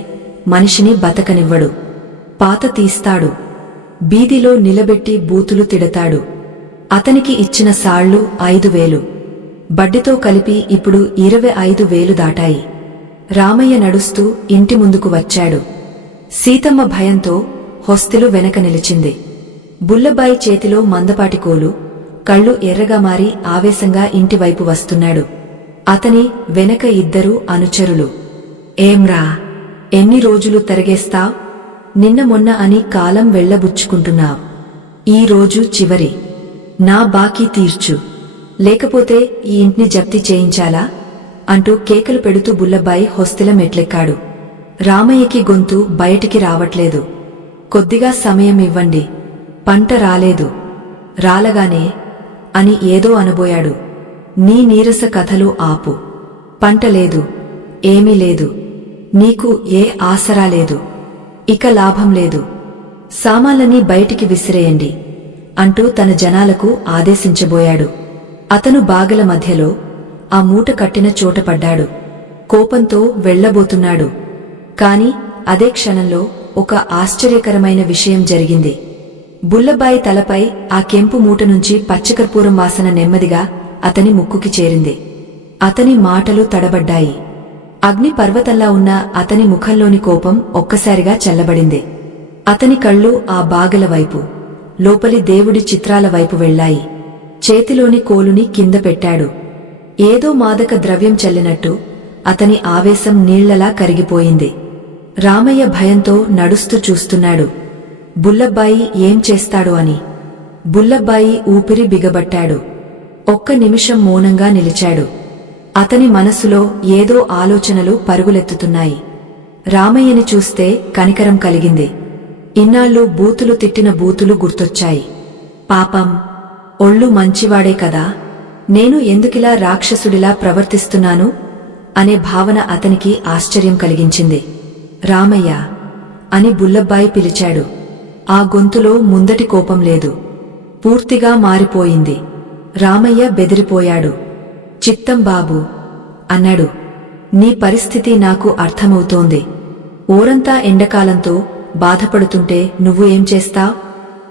మనిషిని బతకనివ్వడు. పాత తీస్తాడు. బీదిలో నిలబెట్టి బూతులు తిడతాడు. అతనికి ఇచ్చిన సాళ్లు 5,000. బడ్డితో కలిపి ఇప్పుడు 25,000 దాటాయి. రామయ్య నడుస్తూ ఇంటి ముందుకు వచ్చాడు. సీతమ్మ భయంతో హొస్తిలు వెనక నిలిచింది. బుల్లబ్బాయి చేతిలో మందపాటి కోలు, కళ్ళు ఎర్రగా మారి ఆవేశంగా ఇంటివైపు వస్తున్నాడు. అతని వెనక 2 అనుచరులు. ఏంరా, ఎన్ని రోజులు తరిగేస్తావ్? నిన్న మొన్న అని కాలం వెళ్లబుచ్చుకుంటున్నావ్. ఈ రోజు చివరి. నా బాకీ తీర్చు, లేకపోతే ఈ ఇంటిని జప్తి చేయించాలా అంటూ కేకలు పెడుతూ బుల్లబ్బాయి హొస్తిల మెట్లెక్కాడు. రామయ్యకి గొంతు బయటికి రావట్లేదు. కొద్దిగా సమయం ఇవ్వండి, పంట రాలేదు. రాలగానే అని ఏదో అనబోయాడు. నీ నీరస కథలు ఆపు. పంట లేదు, ఏమీ లేదు. నీకు ఏ ఆసరా లేదు. ఇక లాభం లేదు. సామాన్లన్నీ బయటికి విసిరేయండి అంటూ తన జనాలకు ఆదేశించబోయాడు. అతను బాగల మధ్యలో ఆ మూట కట్టిన చోట పడ్డాడు. కోపంతో వెళ్లబోతున్నాడు. కాని అదే క్షణంలో ఒక ఆశ్చర్యకరమైన విషయం జరిగింది. బుల్లబ్బాయి తలపై ఆ కెంపు మూట నుంచి పచ్చకర్పూరం వాసన నెమ్మదిగా అతని ముక్కుకి చేరింది. అతని మాటలు తడబడ్డాయి. అగ్ని పర్వతంలా ఉన్న అతని ముఖంలోని కోపం ఒక్కసారిగా చల్లబడింది. అతని కళ్ళు ఆ బాగల వైపు, లోపలి దేవుడి చిత్రాల వైపు వెళ్లాయి. చేతిలోని కోలుని కింద పెట్టాడు. ఏదో మాదక ద్రవ్యం చల్లినట్టు అతని ఆవేశం నీళ్లలా కరిగిపోయింది. రామయ్య భయంతో నడుస్తూ చూస్తున్నాడు. బుల్లబ్బాయి ఏం చేస్తాడు అని. బుల్లబ్బాయి ఊపిరి బిగబట్టాడు. ఒక్క నిమిషం మౌనంగా నిలిచాడు. అతని మనసులో ఏదో ఆలోచనలు పరుగులెత్తుతున్నాయి. రామయ్యని చూస్తే కనికరం కలిగింది. ఇన్నాళ్లు బూతులు తిట్టిన బూతులు గుర్తొచ్చాయి. పాపం, ఒళ్ళు మంచివాడే కదా, నేను ఎందుకిలా రాక్షసుడిలా ప్రవర్తిస్తున్నాను అనే భావన అతనికి ఆశ్చర్యం కలిగించింది. రామయ్య అని బుల్లబ్బాయి పిలిచాడు. ఆ గొంతులో ముందటి కోపం లేదు, పూర్తిగా మారిపోయింది. రామయ్య బెదిరిపోయాడు. చిత్తం బాబూ అన్నాడు. నీ పరిస్థితి నాకు అర్థమవుతోంది. ఊరంతా ఎండకాలంతో బాధపడుతుంటే నువ్వు ఏం చేస్తావ్?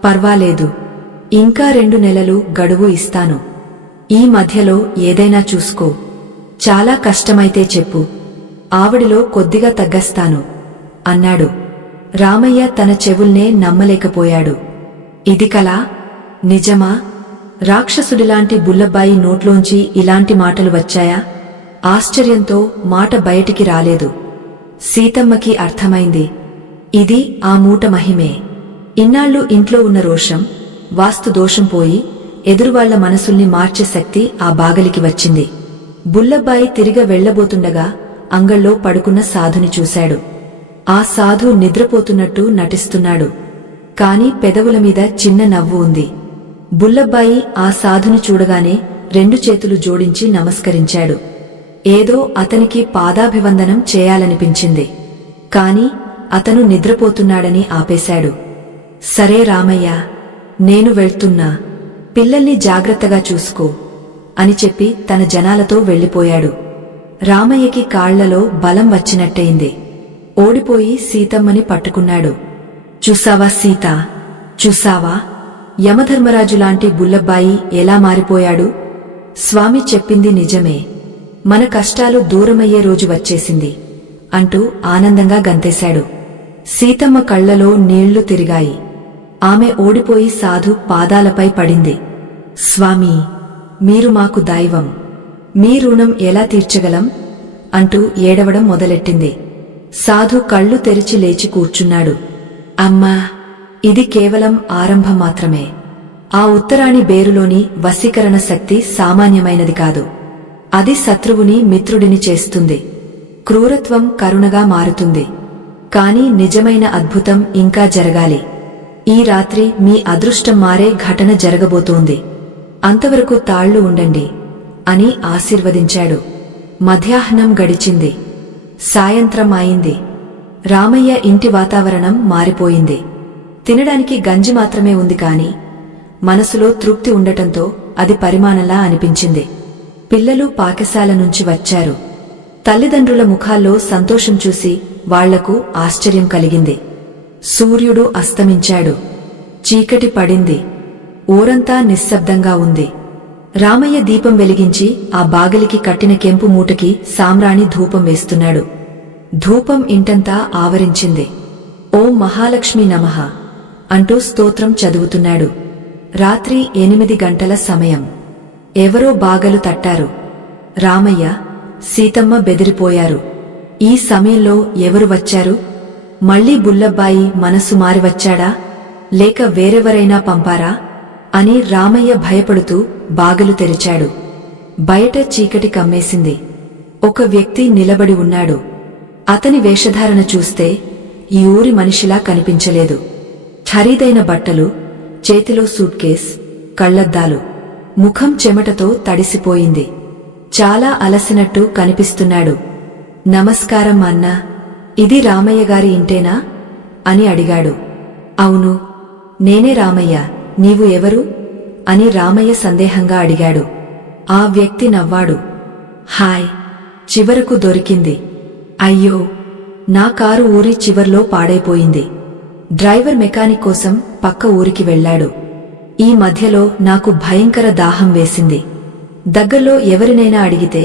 పర్వాలేదు, ఇంకా 2 నెలలు గడువు ఇస్తాను. ఈ మధ్యలో ఏదైనా చూసుకో. చాలా కష్టమైతే చెప్పు, ఆవిడిలో కొద్దిగా తగ్గస్తాను అన్నాడు. రామయ్య తన చెవుల్నే నమ్మలేకపోయాడు. ఇది కలా? నిజమా? రాక్షసుడిలాంటి బుల్లబ్బాయి నోట్లోంచి ఇలాంటి మాటలు వచ్చాయా? ఆశ్చర్యంతో మాట బయటికి రాలేదు. సీతమ్మకి అర్థమైంది, ఇది ఆ మూట మహిమే. ఇన్నాళ్లు ఇంట్లో ఉన్న రోషం, వాస్తు దోషం పోయి ఎదురువాళ్ల మనసుల్ని మార్చే శక్తి ఆ బాగలికి వచ్చింది. బుల్లబ్బాయి తిరిగ వెళ్లబోతుండగా అంగళ్ళో పడుకున్న సాధుని చూశాడు. ఆ సాధు నిద్రపోతున్నట్టు నటిస్తున్నాడు. కాని పెదవుల మీద చిన్న నవ్వు ఉంది. బుల్లబ్బాయి ఆ సాధుని చూడగానే 2 చేతులు జోడించి నమస్కరించాడు. ఏదో అతనికి పాదాభివందనం చేయాలనిపించింది. కాని అతను నిద్రపోతున్నాడని ఆపేశాడు. సరే రామయ్య, నేను వెళ్తున్నా, పిల్లల్ని జాగ్రత్తగా చూసుకో అని చెప్పి తన జనాలతో వెళ్ళిపోయాడు. రామయ్యకి కాళ్లలో బలం వచ్చినట్టయింది. ఓడిపోయి సీతమ్మని పట్టుకున్నాడు. చూసావా సీత, చూసావా, యమధర్మరాజులాంటి బుల్లబ్బాయి ఎలా మారిపోయాడు? స్వామి చెప్పింది నిజమే, మన కష్టాలు దూరమయ్యే రోజు వచ్చేసింది అంటూ ఆనందంగా గంతేశాడు. సీతమ్మ కళ్లలో నీళ్లు తిరిగాయి. ఆమె ఓడిపోయి సాధు పాదాలపై పడింది. స్వామీ, మీరు మాకు దైవం, మీ రుణం ఎలా తీర్చగలం అంటూ ఏడవడం మొదలెట్టింది. సాధు కళ్ళు తెరిచి లేచి కూర్చున్నాడు. అమ్మా, ఇది కేవలం ఆరంభం మాత్రమే. ఆ ఉత్తరాణి బేరులోని వశీకరణ శక్తి సామాన్యమైనది కాదు. అది శత్రువుని మిత్రుడిని చేస్తుంది. క్రూరత్వం కరుణగా మారుతుంది. కాని నిజమైన అద్భుతం ఇంకా జరగాలి. ఈ రాత్రి మీ అదృష్టం మారే ఘటన జరగబోతోంది. అంతవరకు తాళ్లు ఉండండి అని ఆశీర్వదించాడు. మధ్యాహ్నం గడిచింది. సాయంత్రం అయింది. రామయ్య ఇంటి వాతావరణం మారిపోయింది. తినడానికి గంజి మాత్రమే ఉంది కాని మనసులో తృప్తి ఉండటంతో అది పరిమాణంలా అనిపించింది. పిల్లలు పాకశాల నుంచి వచ్చారు. తల్లిదండ్రుల ముఖాల్లో సంతోషం చూసి వాళ్లకు ఆశ్చర్యం కలిగింది. సూర్యుడు అస్తమించాడు. చీకటి పడింది. ఊరంతా నిశ్శబ్దంగా ఉంది. రామయ్య దీపం వెలిగించి ఆ బాగలికి కట్టిన కెంపు మూటకి సామ్రాణి ధూపం వేస్తున్నాడు. ధూపం ఇంటంతా ఆవరించింది. ఓం మహాలక్ష్మీ నమః అంటూ స్తోత్రం చదువుతున్నాడు. రాత్రి 8 గంటల సమయం. ఎవరో బాగలు తట్టారు. రామయ్య, సీతమ్మ బెదిరిపోయారు. ఈ సమయంలో ఎవరు వచ్చారు? మళ్లీ బుల్లబ్బాయి మనసు మారి వచ్చాడా, లేక వేరెవరైనా పంపారా అని రామయ్య భయపడుతూ బాగలు తెరిచాడు. బయట చీకటి కమ్మేసింది. ఒక వ్యక్తి నిలబడి ఉన్నాడు. అతని వేషధారణ చూస్తే ఈ ఊరి మనిషిలా కనిపించలేదు. ఖరీదైన బట్టలు, చేతిలో సూట్ కేస్, కళ్లద్దాలు, ముఖం చెమటతో తడిసిపోయింది. చాలా అలసినట్టు కనిపిస్తున్నాడు. నమస్కారం అన్నా, ఇది రామయ్య గారి ఇంటేనా అని అడిగాడు. అవును, నేనే రామయ్య, నీవు ఎవరు అని రామయ్య సందేహంగా అడిగాడు. ఆ వ్యక్తి నవ్వాడు. హాయ్, చివరకు దొరికింది. అయ్యో, నా కారు ఊరి చివర్లో పాడైపోయింది. డ్రైవర్ మెకానిక్ కోసం పక్క ఊరికి వెళ్లాడు. ఈ మధ్యలో నాకు భయంకర దాహం వేసింది. దగ్గర్లో ఎవరినైనా అడిగితే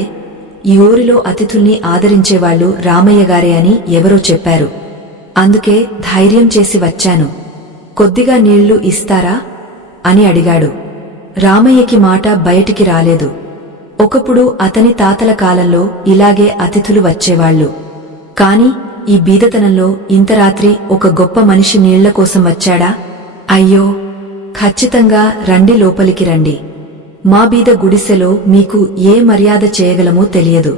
ఈ ఊరిలో అతిథుల్ని ఆదరించేవాళ్లు రామయ్య గారే అని ఎవరో చెప్పారు. అందుకే ధైర్యం చేసి వచ్చాను. కొద్దిగా నీళ్లు ఇస్తారా అని అడిగాడు. రామయ్యకి మాట బయటికి రాలేదు. ఒకప్పుడు అతని తాతల కాలంలో ఇలాగే అతిథులు వచ్చేవాళ్లు. కాని ఈ బీదతనంలో ఇంత రాత్రి ఒక గొప్ప మనిషి నీళ్ల కోసం వచ్చాడా? అయ్యో, ఖచ్చితంగా రండి, లోపలికి రండి. మా బీద గుడిసెలో మీకు ఏ మర్యాద చేయగలమో తెలియదు,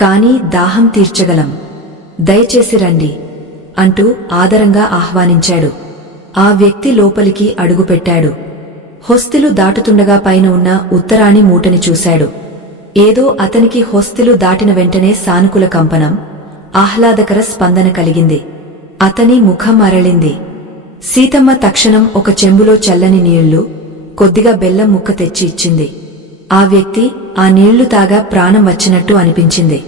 కాని దాహం తీర్చగలం. దయచేసి రండి అంటూ ఆదరంగా ఆహ్వానించాడు. ఆ వ్యక్తి లోపలికి అడుగుపెట్టాడు. హొస్తిలు దాటుతుండగా పైన ఉన్న ఉత్తరాణి మూటని చూశాడు. ఏదో అతనికి హొస్తిలు దాటిన వెంటనే సానుకూల కంపనం, ఆహ్లాదకర స్పందన కలిగింది. అతని ముఖం అరళింది. సీతమ్మ తక్షణం ఒక చెంబులో చల్లని నీళ్లు, కొద్దిగా బెల్లం ముక్క తెచ్చి ఇచ్చింది. ఆ వ్యక్తి ఆ నీళ్లు తాగా ప్రాణం వచ్చినట్టు అనిపించింది.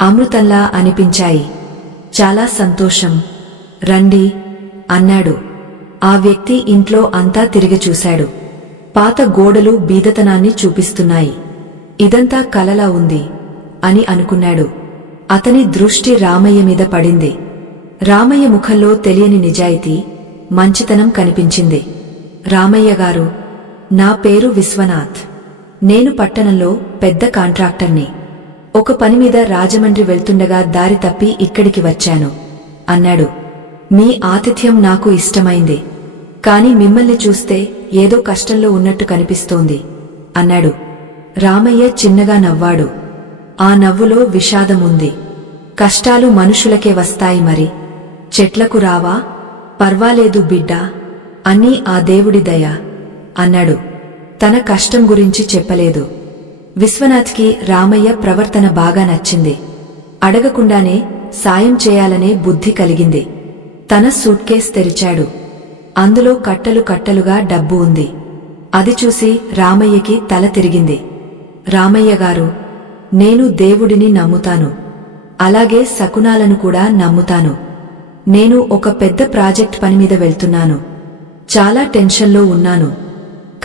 అమృతంలా అనిపించాయి. చాలా సంతోషం, రండి అన్నాడు. ఆ వ్యక్తి ఇంట్లో అంతా తిరిగి చూశాడు. పాత గోడలు బీదతనాన్ని చూపిస్తున్నాయి. ఇదంతా కలలా ఉంది అని అనుకున్నాడు. అతని దృష్టి రామయ్య మీద పడింది. రామయ్య ముఖంలో తెలియని నిజాయితీ, మంచితనం కనిపించింది. రామయ్య గారు, నా పేరు విశ్వనాథ్. నేను పట్టణంలో పెద్ద కాంట్రాక్టర్ని. ఒక పనిమీద రాజమండ్రి వెళ్తుండగా దారి తప్పి ఇక్కడికి వచ్చాను అన్నాడు. మీ ఆతిథ్యం నాకు ఇష్టమైంది, కాని మిమ్మల్ని చూస్తే ఏదో కష్టంలో ఉన్నట్టు కనిపిస్తోంది అన్నాడు. రామయ్య చిన్నగా నవ్వాడు. ఆ నవ్వులో విషాదముంది. కష్టాలు మనుషులకే వస్తాయి మరి చెట్లకు రావా? పర్వాలేదు బిడ్డా, అన్నీ ఆ దేవుడి దయ అన్నాడు. తన కష్టం గురించి చెప్పలేదు. విశ్వనాథ్కి రామయ్య ప్రవర్తన బాగా నచ్చింది. అడగకుండానే సాయం చేయాలనే బుద్ధి కలిగింది. తన సూట్కేస్ తెరిచాడు. అందులో కట్టలు కట్టలుగా డబ్బు ఉంది. అది చూసి రామయ్యకి తల తిరిగింది. రామయ్య గారు, నేను దేవుడిని నమ్ముతాను, అలాగే శకునాలను కూడా నమ్ముతాను. నేను ఒక పెద్ద ప్రాజెక్ట్ పనిమీద వెళ్తున్నాను. చాలా టెన్షన్లో ఉన్నాను.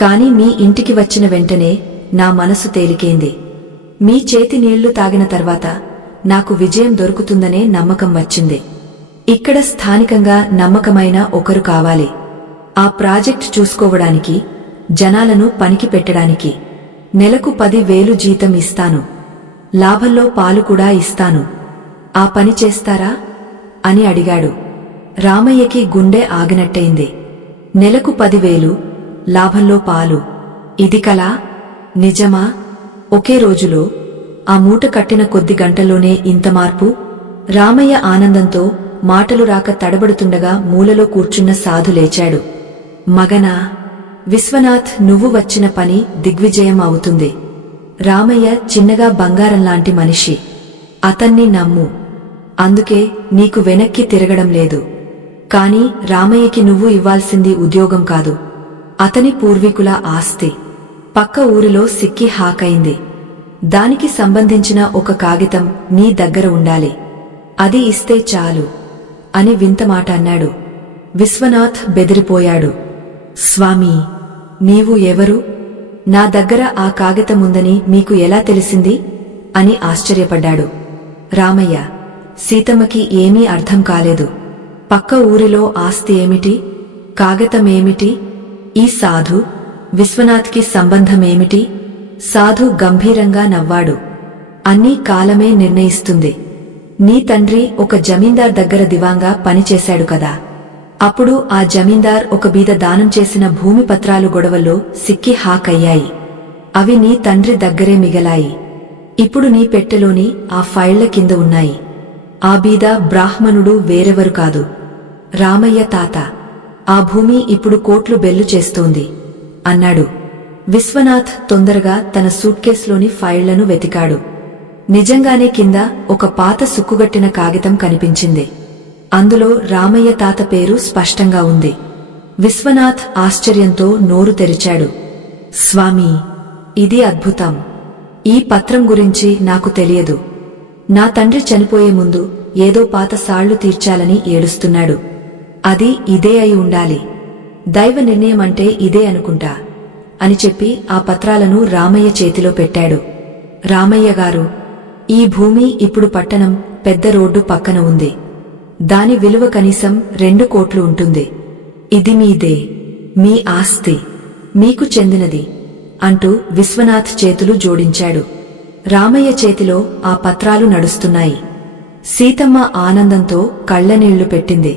కాని మీ ఇంటికి వచ్చిన వెంటనే నా మనసు తేలికేంది. మీ చేతి నీళ్లు తాగిన తర్వాత నాకు విజయం దొరుకుతుందనే నమ్మకం వచ్చింది. ఇక్కడ స్థానికంగా నమ్మకమైన ఒకరు కావాలి. ఆ ప్రాజెక్ట్ చూసుకోవడానికి, జనాలను పనికి పెట్టడానికి నెలకు 10,000 జీతం ఇస్తాను. లాభంలో పాలు కూడా ఇస్తాను. ఆ పని చేస్తారా అని అడిగాడు. రామయ్యకి గుండె ఆగినట్టయింది. నెలకు 10,000, లాభంలో పాలు, ఇది కలా? నిజమా? ఒకే రోజులో ఆ మూట కట్టిన కొద్ది గంటల్లోనే ఇంత మార్పు? రామయ్య ఆనందంతో మాటలు రాక తడబడుతుండగా మూలలో కూర్చున్న సాధు లేచాడు. మగనా, విశ్వనాథ్, నువ్వు వచ్చిన పని దిగ్విజయం అవుతుంది. రామయ్య చిన్నగా బంగారంలాంటి మనిషి. అతన్ని నమ్ము. అందుకే నీకు వెనక్కి తిరగడం లేదు. కాని రామయ్యకి నువ్వు ఇవ్వాల్సింది ఉద్యోగం కాదు, అతని పూర్వీకుల ఆస్తి. పక్క ఊరిలో సిక్కి హాకైంది. దానికి సంబంధించిన ఒక కాగితం నీ దగ్గర ఉండాలి. అది ఇస్తే చాలు అని వింత మాట అన్నాడు. విశ్వనాథ్ బెదిరిపోయాడు. స్వామీ, నీవు ఎవరు? నా దగ్గర ఆ కాగితముందని మీకు ఎలా తెలిసింది అని ఆశ్చర్యపడ్డాడు. రామయ్య, సీతమ్మకి ఏమీ అర్థం కాలేదు. పక్క ఊరిలో ఆస్తి ఏమిటి, కాగితమేమిటి, ఈ సాధు విశ్వనాథ్కి సంబంధమేమిటి? సాధు గంభీరంగా నవ్వాడు. అన్నీ కాలమే నిర్ణయిస్తుంది. నీ తండ్రి ఒక జమీందార్ దగ్గర దివాంగా పనిచేశాడు కదా. అప్పుడు ఆ జమీందార్ ఒక బీద దానం చేసిన భూమి పత్రాలు గొడవల్లో సిక్కి హాకయ్యాయి. అవి నీ తండ్రి దగ్గరే మిగలాయి. ఇప్పుడు నీ పెట్టెలోని ఆ ఫైళ్ల కింద ఉన్నాయి. ఆ బీద బ్రాహ్మణుడు వేరెవరు కాదు, రామయ్య తాత. ఆ భూమి ఇప్పుడు కోట్లు బెల్లు చేస్తోంది అన్నాడు. విశ్వనాథ్ తొందరగా తన సూట్కేస్లోని ఫైళ్లను వెతికాడు. నిజంగానే కింద ఒక పాత సుక్కుగట్టిన కాగితం కనిపించింది. అందులో రామయ్య తాత పేరు స్పష్టంగా ఉంది. విశ్వనాథ్ ఆశ్చర్యంతో నోరు తెరిచాడు. స్వామీ, ఇది అద్భుతం. ఈ పత్రం గురించి నాకు తెలియదు. నా తండ్రి చనిపోయే ముందు ఏదో పాత సాళ్లు తీర్చాలని ఏడుస్తున్నాడు. అది ఇదే అయి ఉండాలి. దైవ నిర్ణయమంటే ఇదే అనుకుంటా అని చెప్పి ఆ పత్రాలను రామయ్య చేతిలో పెట్టాడు. రామయ్య గారు, ఈ భూమి ఇప్పుడు పట్టణం పెద్ద రోడ్డు పక్కన ఉంది. దాని విలువ కనీసం 2 కోట్లు ఉంటుంది. ఇది మీదే, మీ ఆస్తి, మీకు చెందినది అంటూ విశ్వనాథ్ చేతులు జోడించాడు. రామయ్య చేతిలో ఆ పత్రాలు నడుస్తున్నాయి. సీతమ్మ ఆనందంతో కళ్లనీళ్లు పెట్టింది.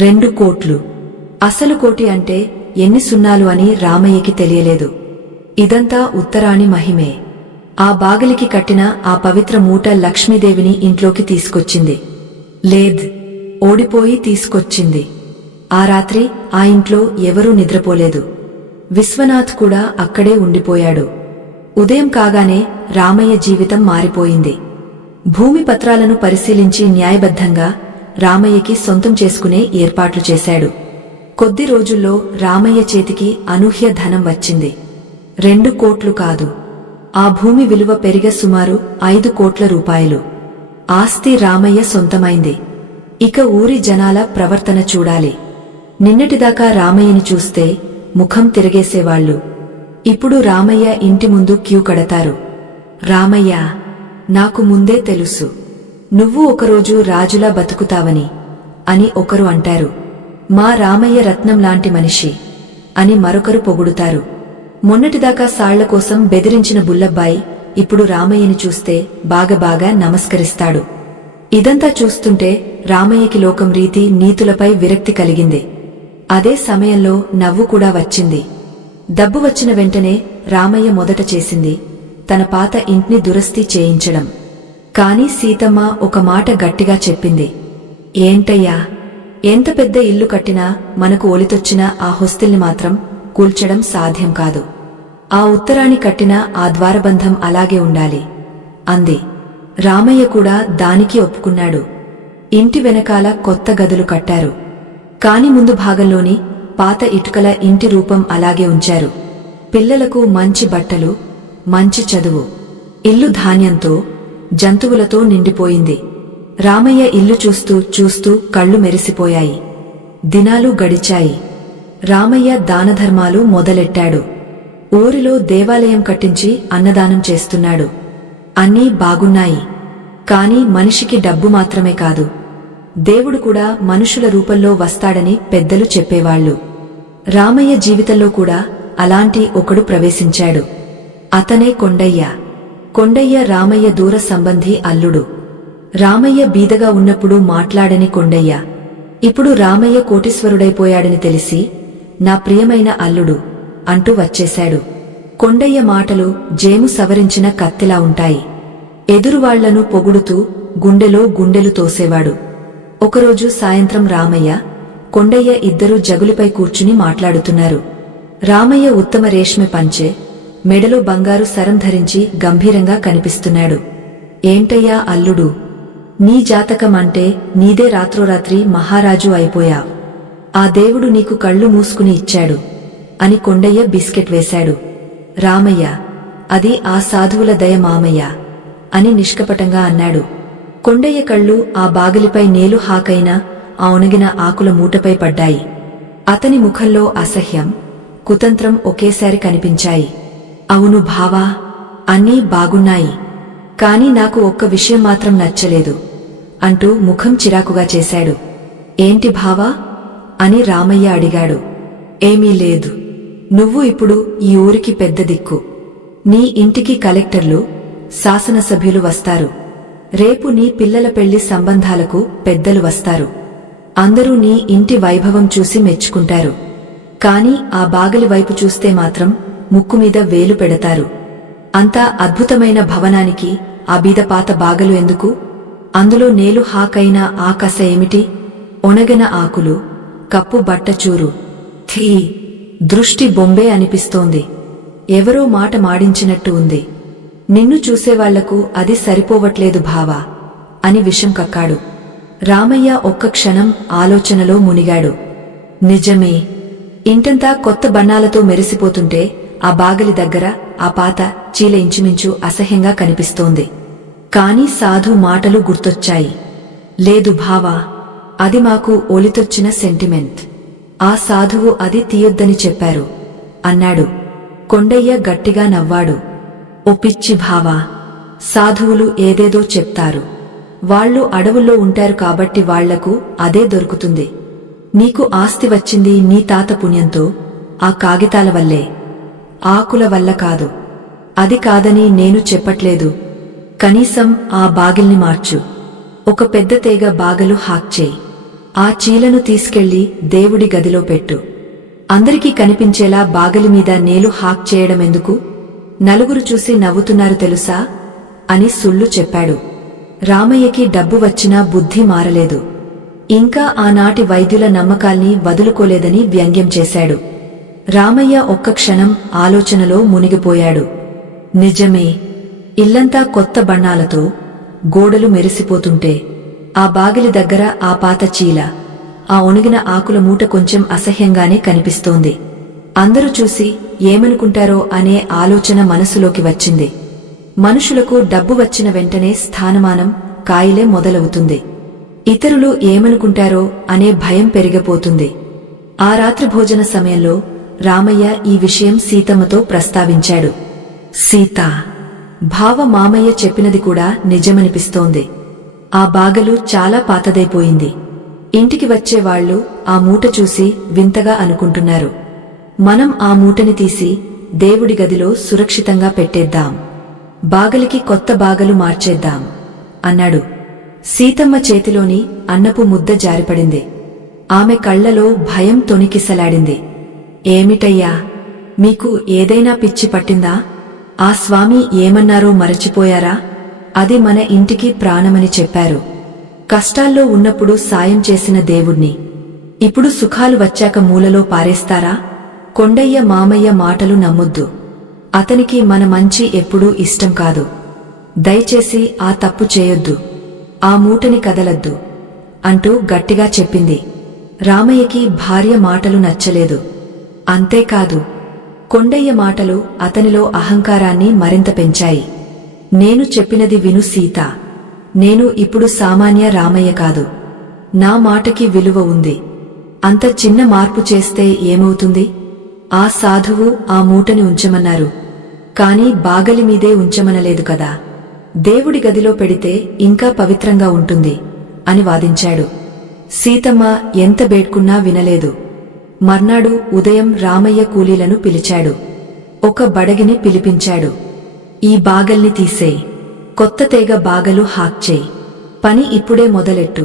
2 కోట్లు, అసలు కోటి అంటే ఎన్ని సున్నాలు అని రామయ్యకి తెలియలేదు. ఇదంతా ఉత్తరాణి మహిమే. ఆ బాగిలికి కట్టిన ఆ పవిత్ర మూట లక్ష్మీదేవిని ఇంట్లోకి తీసుకొచ్చింది. లేద్, ఓడిపోయి తీసుకొచ్చింది. ఆ రాత్రి ఆ ఇంట్లో ఎవరూ నిద్రపోలేదు. విశ్వనాథ్ కూడా అక్కడే ఉండిపోయాడు. ఉదయం కాగానే రామయ్య జీవితం మారిపోయింది. భూమి పత్రాలను పరిశీలించి న్యాయబద్ధంగా రామయ్యకి సొంతం చేసుకునే ఏర్పాట్లు చేశాడు. కొద్ది రోజుల్లో రామయ్య చేతికి అనూహ్య ధనం వచ్చింది. 2 కోట్లు కాదు, ఆ భూమి విలువ పెరిగే సుమారు 5 కోట్ల రూపాయలు. ఆస్తి రామయ్య సొంతమైంది. ఇక ఊరి జనాల ప్రవర్తన చూడాలి. నిన్నటిదాకా రామయ్యని చూస్తే ముఖం తిరగేసేవాళ్లు. ఇప్పుడు రామయ్య ఇంటి ముందు క్యూ కడతారు. రామయ్య, నాకు ముందే తెలుసు నువ్వు ఒకరోజు రాజులా బతుకుతావని అని ఒకరు అంటారు. మా రామయ్య రత్నం లాంటి మనిషి అని మరొకరు పొగుడుతారు. మొన్నటిదాకా సాళ్ల కోసం బెదిరించిన బుల్లబ్బాయి ఇప్పుడు రామయ్యని చూస్తే బాగా నమస్కరిస్తాడు. ఇదంతా చూస్తుంటే రామయ్యకి లోకం రీతి నీతులపై విరక్తి కలిగింది. అదే సమయంలో నవ్వు కూడా వచ్చింది. డబ్బు వచ్చిన వెంటనే రామయ్య మొదట చేసింది తన పాత ఇంటిని దురస్తి చేయించడం. కాని సీతమ్మ ఒక మాట గట్టిగా చెప్పింది. ఏంటయ్యా, ఎంత పెద్ద ఇల్లు కట్టినా మనకు ఒలితొచ్చిన ఆ హొస్తిల్ని మాత్రం కూల్చడం సాధ్యం కాదు. ఆ ఉత్తరాని కట్టిన ఆ ద్వారబంధం అలాగే ఉండాలి అంది. రామయ్య కూడా దానికి ఒప్పుకున్నాడు. ఇంటి వెనకాల కొత్త గదులు కట్టారు. కాని ముందు భాగంలోని పాత ఇటుకల ఇంటి రూపం అలాగే ఉంచారు. పిల్లలకు మంచి బట్టలు, మంచి చదువు. ఇల్లు ధాన్యంతో, జంతువులతో నిండిపోయింది. రామయ్య ఇల్లు చూస్తూ చూస్తూ కళ్ళు మెరిసిపోయాయి. దినాలు గడిచాయి. రామయ్య దానధర్మాలు మొదలెట్టాడు. ఊరిలో దేవాలయం కట్టించి అన్నదానం చేస్తున్నాడు. అన్నీ బాగున్నాయి. కాని మనిషికి డబ్బు మాత్రమే కాదు, దేవుడు కూడా మనుషుల రూపంలో వస్తాడని పెద్దలు చెప్పేవాళ్లు. రామయ్య జీవితంలో కూడా అలాంటి ఒకడు ప్రవేశించాడు. అతనే కొండయ్య. కొండయ్య రామయ్య దూర సంబంధి అల్లుడు. రామయ్య బీదగా ఉన్నప్పుడు మాట్లాడని కొండయ్య ఇప్పుడు రామయ్య కోటీశ్వరుడైపోయాడని తెలిసి, నా ప్రియమైన అల్లుడు అంటూ వచ్చేశాడు. కొండయ్య మాటలు జేము సవరించిన కత్తిలా ఉంటాయి. ఎదురువాళ్లను పొగుడుతూ గుండెలో గుండెలు తోసేవాడు. ఒకరోజు సాయంత్రం రామయ్య, కొండయ్య ఇద్దరూ జగులిపై కూర్చుని మాట్లాడుతున్నారు. రామయ్య ఉత్తమ రేష్మె పంచె, మెడలో బంగారు సరం ధరించి గంభీరంగా కనిపిస్తున్నాడు. ఏంటయ్యా అల్లుడు, నీ జాతకం అంటే నీదే రాత్రోరాత్రి మహారాజు అయిపోయావ్. ఆ దేవుడు నీకు కళ్ళు మూసుకుని ఇచ్చాడు అని కొండయ్య బిస్కెట్ వేశాడు. రామయ్య, అది ఆ సాధువుల దయ మామయ్య అని నిష్కపటంగా అన్నాడు. కొండయ్య కళ్ళు ఆ బాగిలిపై నేలు హాకైన ఆ ఒణగిన ఆకుల మూటపై పడ్డాయి. అతని ముఖంలో అసహ్యం, కుతంత్రం ఒకేసారి కనిపించాయి. అవును భావా, అన్నీ బాగున్నాయి. కాని నాకు ఒక్క విషయం మాత్రం నచ్చలేదు అంటూ ముఖం చిరాకుగా చేశాడు. ఏంటి భావా అని రామయ్య అడిగాడు. ఏమీ లేదు. నువ్వు ఇప్పుడు ఈ ఊరికి పెద్ద దిక్కు. నీ ఇంటికి కలెక్టర్లు, శాసనసభ్యులు వస్తారు. రేపు నీ పిల్లల పెళ్లి సంబంధాలకు పెద్దలు వస్తారు. అందరూ నీ ఇంటి వైభవం చూసి మెచ్చుకుంటారు. కాని ఆ బాగలి వైపు చూస్తే మాత్రం ముక్కుమీద వేలు పెడతారు. అంతా అద్భుతమైన భవనానికి ఆ బీదపాత బాగలు ఎందుకు? అందులో నేలు హాకైన ఆ కస ఏమిటి? ఒనగన ఆకులు, కప్పు బట్టచూరు. థీ, దృష్టి బొంబే అనిపిస్తోంది. ఎవరో మాట మాడించినట్టు ఉంది. నిన్ను చూసేవాళ్లకు అది సరిపోవట్లేదు భావా అని విషం కక్కాడు. రామయ్య ఒక్క క్షణం ఆలోచనలో మునిగాడు. నిజమే, ఇంటంతా కొత్త బన్నాలతో మెరిసిపోతుంటే ఆ బాగలి దగ్గర ఆ పాత చీల ఇంచుమించు అసహ్యంగా కనిపిస్తోంది. కాని సాధు మాటలు గుర్తొచ్చాయి. లేదు భావా, అది మాకు ఒలితొచ్చిన సెంటిమెంట్. ఆ సాధువు అది తీయొద్దని చెప్పారు అన్నాడు. కొండయ్య గట్టిగా నవ్వాడు. ఓ పిచ్చి భావా, సాధువులు ఏదేదో చెప్తారు. వాళ్లు అడవుల్లో ఉంటారు కాబట్టి వాళ్లకు అదే దొరుకుతుంది. నీకు ఆస్తి వచ్చింది నీ తాత పుణ్యంతో, ఆ కాగితాల వల్లే, ఆకుల వల్ల కాదు. అది కాదని నేను చెప్పట్లేదు. కనీసం ఆ బాగిల్ని మార్చు. ఒక పెద్ద తేగ బాగలు హాక్చేయి. ఆ చీలను తీసుకెళ్లి దేవుడి గదిలో పెట్టు. అందరికీ కనిపించేలా బాగలి మీద నేలు హాక్ చేయడమెందుకు? నలుగురు చూసి నవ్వుతున్నారు తెలుసా అని సుళ్ళు చెప్పాడు. రామయ్యకి డబ్బు వచ్చినా బుద్ధి మారలేదు. ఇంకా ఆనాటి వైద్యుల నమ్మకాల్ని వదులుకోలేదని వ్యంగ్యం చేశాడు. రామయ్య ఒక్క క్షణం ఆలోచనలో మునిగిపోయాడు. నిజమే, ఇల్లంతా కొత్త బన్నాలతో, గోడలు మెరిసిపోతుంటే ఆ బాగిలి దగ్గర ఆ పాత చీల, ఆ ఒణిగిన ఆకుల మూట కొంచెం అసహ్యంగానే కనిపిస్తోంది. అందరూ చూసి ఏమనుకుంటారో అనే ఆలోచన మనసులోకి వచ్చింది. మనుషులకు డబ్బు వచ్చిన వెంటనే స్థానమానం, కాయిలే మొదలవుతుంది. ఇతరులు ఏమనుకుంటారో అనే భయం పెరిగిపోతుంది. ఆ రాత్రి భోజన సమయంలో రామయ్య ఈ విషయం సీతమ్మతో ప్రస్తావించాడు. సీత, భావ మామయ్య చెప్పినది కూడా నిజమనిపిస్తోంది. ఆ బాగలు చాలా పాతదైపోయింది. ఇంటికి వచ్చేవాళ్లు ఆ మూట చూసి వింతగా అనుకుంటున్నారు. మనం ఆ మూటని తీసి దేవుడి గదిలో సురక్షితంగా పెట్టేద్దాం. బాగలికి కొత్త బాగలు మార్చేద్దాం అన్నాడు. సీతమ్మ చేతిలోని అన్నపు ముద్ద జారిపడింది. ఆమె కళ్లలో భయం తొణికిసలాడింది. ఏమిటయ్యా, మీకు ఏదైనా పిచ్చి పట్టిందా? ఆ స్వామి ఏమన్నారో మరచిపోయారా అది మన ఇంటికి ప్రాణమని చెప్పారు. కష్టాల్లో ఉన్నప్పుడు సాయం చేసిన దేవుణ్ణి ఇప్పుడు సుఖాలు వచ్చాక మూలలో పారేస్తారా? కొండయ్య మామయ్య మాటలు నమ్మొద్దు. అతనికి మన మంచి ఎప్పుడూ ఇష్టం కాదు. దయచేసి ఆ తప్పు చేయొద్దు. ఆ మూటని కదలద్దు అంటూ గట్టిగా చెప్పింది. రామయ్యకి భార్య మాటలు నచ్చలేదు. అంతేకాదు, కొండయ్య మాటలు అతనిలో అహంకారాన్ని మరింత పెంచాయి. నేను చెప్పినది విను సీత. నేను ఇప్పుడు సామాన్య రామయ్య కాదు. నా మాటకి విలువ ఉంది. అంత చిన్న మార్పు చేస్తే ఏమవుతుంది? ఆ సాధువు ఆ మూటని ఉంచమన్నారు, కాని బాగలి మీదే ఉంచమనలేదు కదా. దేవుడి గదిలో పెడితే ఇంకా పవిత్రంగా ఉంటుంది అని వాదించాడు. సీతమ్మ ఎంత బేడ్కున్నా వినలేదు. మర్నాడు ఉదయం రామయ్య కూలీలను పిలిచాడు. ఒక బడగిని పిలిపించాడు. ఈ బాగల్ని తీసేయ్, కొత్త తీగ బాగలు హాక్చేయ్, పని ఇప్పుడే మొదలెట్టు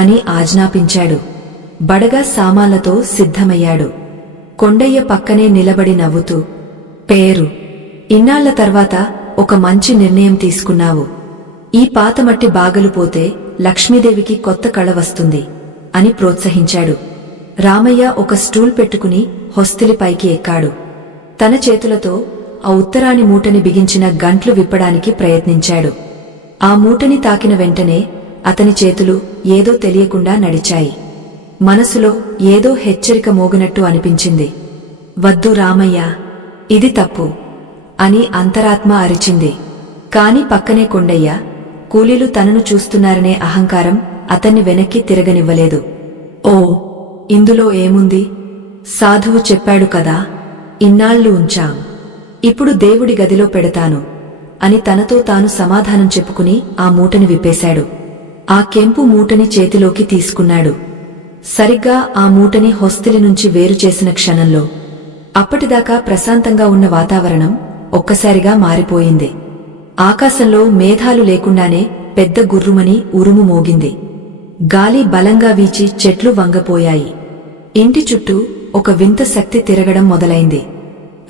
అని ఆజ్ఞాపించాడు. బడగా సామాన్లతో సిద్ధమయ్యాడు. కొండయ్య పక్కనే నిలబడి నవ్వుతూ, పేరు, ఇన్నాళ్ల తర్వాత ఒక మంచి నిర్ణయం తీసుకున్నావు. ఈ పాతమట్టి బాగలు పోతే లక్ష్మీదేవికి కొత్త కళ వస్తుంది అని ప్రోత్సహించాడు. రామయ్య ఒక స్టూల్ పెట్టుకుని హొస్తిలి పైకి ఎక్కాడు. తన చేతులతో ఆ ఉత్తరాని మూటని బిగించిన గంట్లు విప్పడానికి ప్రయత్నించాడు. ఆ మూటని తాకిన వెంటనే అతని చేతులు ఏదో తెలియకుండా నడిచాయి. మనసులో ఏదో హెచ్చరిక మోగినట్టు అనిపించింది. వద్దు రామయ్య, ఇది తప్పు అని అంతరాత్మ అరిచింది. కాని పక్కనే కొండయ్య, కూలీలు తనను చూస్తున్నారనే అహంకారం అతన్ని వెనక్కి తిరగనివ్వలేదు. ఓ, ఇందులో ఏముంది? సాధువు చెప్పాడు కదా, ఇన్నాళ్లు ఉంచాం, ఇప్పుడు దేవుడి గదిలో పెడతాను అని తనతో తాను సమాధానం చెప్పుకుని ఆ మూటని విప్పేశాడు. ఆ కెంపు మూటని చేతిలోకి తీసుకున్నాడు. సరిగ్గా ఆ మూటని హొస్తిలి నుంచి వేరు చేసిన క్షణంలో అప్పటిదాకా ప్రశాంతంగా ఉన్న వాతావరణం ఒక్కసారిగా మారిపోయింది. ఆకాశంలో మేఘాలు లేకుండానే పెద్ద గుర్రుమని ఉరుము మోగింది. గాలి బలంగా వీచి చెట్లు వంగపోయాయి. ఇంటి చుట్టూ ఒక వింత శక్తి తిరగడం మొదలైంది.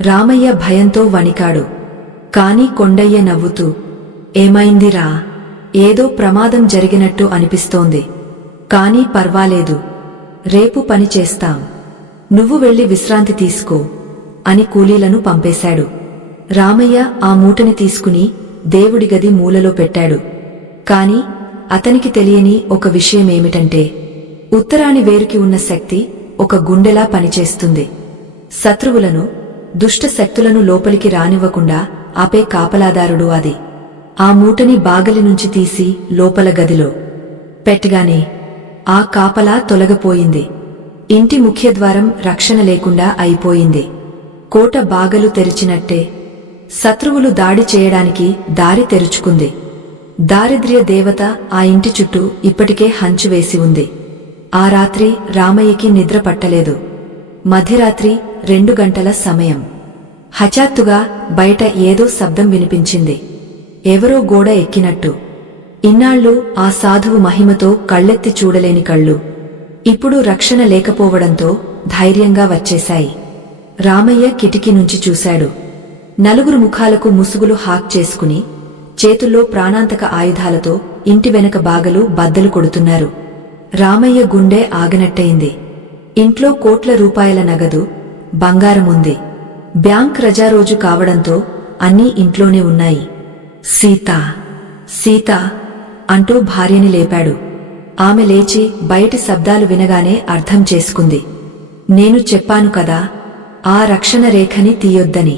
రామయ్య భయంతో వణికాడు. కాని కొండయ్య నవ్వుతూ, ఏమైందిరా? ఏదో ప్రమాదం జరిగినట్టు అనిపిస్తోంది. కాని పర్వాలేదు, రేపు పని చేస్తాం, నువ్వు వెళ్లి విశ్రాంతి తీసుకో అని కూలీలను పంపేశాడు. రామయ్య ఆ మూటని తీసుకుని దేవుడి గది మూలలో పెట్టాడు. కాని అతనికి తెలియని ఒక విషయమేమిటంటే, ఉత్తరాని వేరుకి ఉన్న శక్తి ఒక గుండెలా పనిచేస్తుంది. శత్రువులను, దుష్ట శక్తులను లోపలికి రానివ్వకుండా ఆపే కాపలాదారుడు అది. ఆ మూటని బాగలి నుంచి తీసి లోపల గదిలో పెట్టగానే ఆ కాపలా తొలగిపోయింది. ఇంటి ముఖ్యద్వారం రక్షణ లేకుండా అయిపోయింది. కోట బాగలు తెరిచినట్టే శత్రువులు దాడి చేయడానికి దారి తెరుచుకుంది. దారిద్ర్య దేవత ఆ ఇంటి చుట్టూ ఇప్పటికే హంచు వేసి ఉంది. ఆ రాత్రి రామయ్యకి నిద్ర పట్టలేదు. మధ్యరాత్రి 2 గంటల సమయం. హఠాత్తుగా బయట ఏదో శబ్దం వినిపించింది. ఎవరో గోడ ఎక్కినట్టు. ఇన్నాళ్లు ఆ సాధువు మహిమతో కళ్ళెత్తి చూడలేని కళ్ళు ఇప్పుడు రక్షణ లేకపోవడంతో ధైర్యంగా వచ్చేశాయి. రామయ్య కిటికీ నుంచి చూశాడు. 4 ముఖాలకు ముసుగులు హాక్ చేసుకుని చేతుల్లో ప్రాణాంతక ఆయుధాలతో ఇంటి వెనక బాగలు బద్దలు కొడుతున్నారు. రామయ్య గుండె ఆగనట్టయింది. ఇంట్లో కోట్ల రూపాయల నగదు, బంగారముంది. బ్యాంక్ రజారోజు కావడంతో అన్నీ ఇంట్లోనే ఉన్నాయి. సీతా, సీతా అంటూ భార్యని లేపాడు. ఆమె లేచి బయటి శబ్దాలు వినగానే అర్థం చేసుకుంది. నేను చెప్పాను కదా, ఆ రక్షణ రేఖని తీయొద్దని.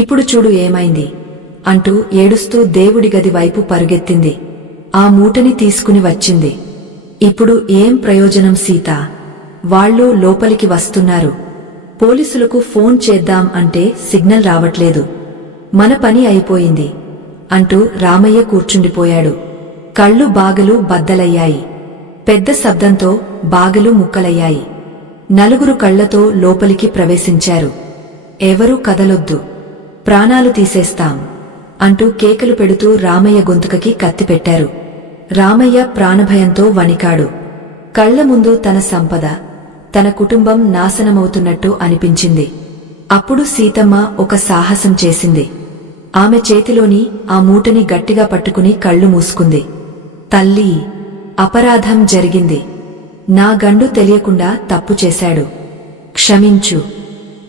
ఇప్పుడు చూడు ఏమైంది అంటూ ఏడుస్తూ దేవుడి గది వైపు పరుగెత్తింది. ఆ మూటని తీసుకుని వచ్చింది. ఇప్పుడు ఏం ప్రయోజనం సీతా? వాళ్ళు లోపలికి వస్తున్నారు. పోలీసులకు ఫోన్ చేద్దాం అంటే సిగ్నల్ రావట్లేదు. మన పని అయిపోయింది అంటూ రామయ్య కూర్చుండిపోయాడు. కళ్ళు బాగలు బద్దలయ్యాయి. పెద్ద శబ్దంతో బాగలు ముక్కలయ్యాయి. 4 కళ్లతో లోపలికి ప్రవేశించారు. ఎవరూ కదలొద్దు, ప్రాణాలు తీసేస్తాం అంటూ కేకలు పెడుతూ రామయ్య గొంతుకకి కత్తి పెట్టారు. రామయ్య ప్రాణభయంతో వణికాడు. కళ్ల ముందు తన సంపద, తన కుటుంబం నాశనమవుతున్నట్టు అనిపించింది. అప్పుడు సీతమ్మ ఒక సాహసం చేసింది. ఆమె చేతిలోని ఆ మూటని గట్టిగా పట్టుకుని కళ్ళు మూసుకుంది. తల్లీ, అపరాధం జరిగింది. నా గండు తెలియకుండా తప్పు చేశాడు. క్షమించు,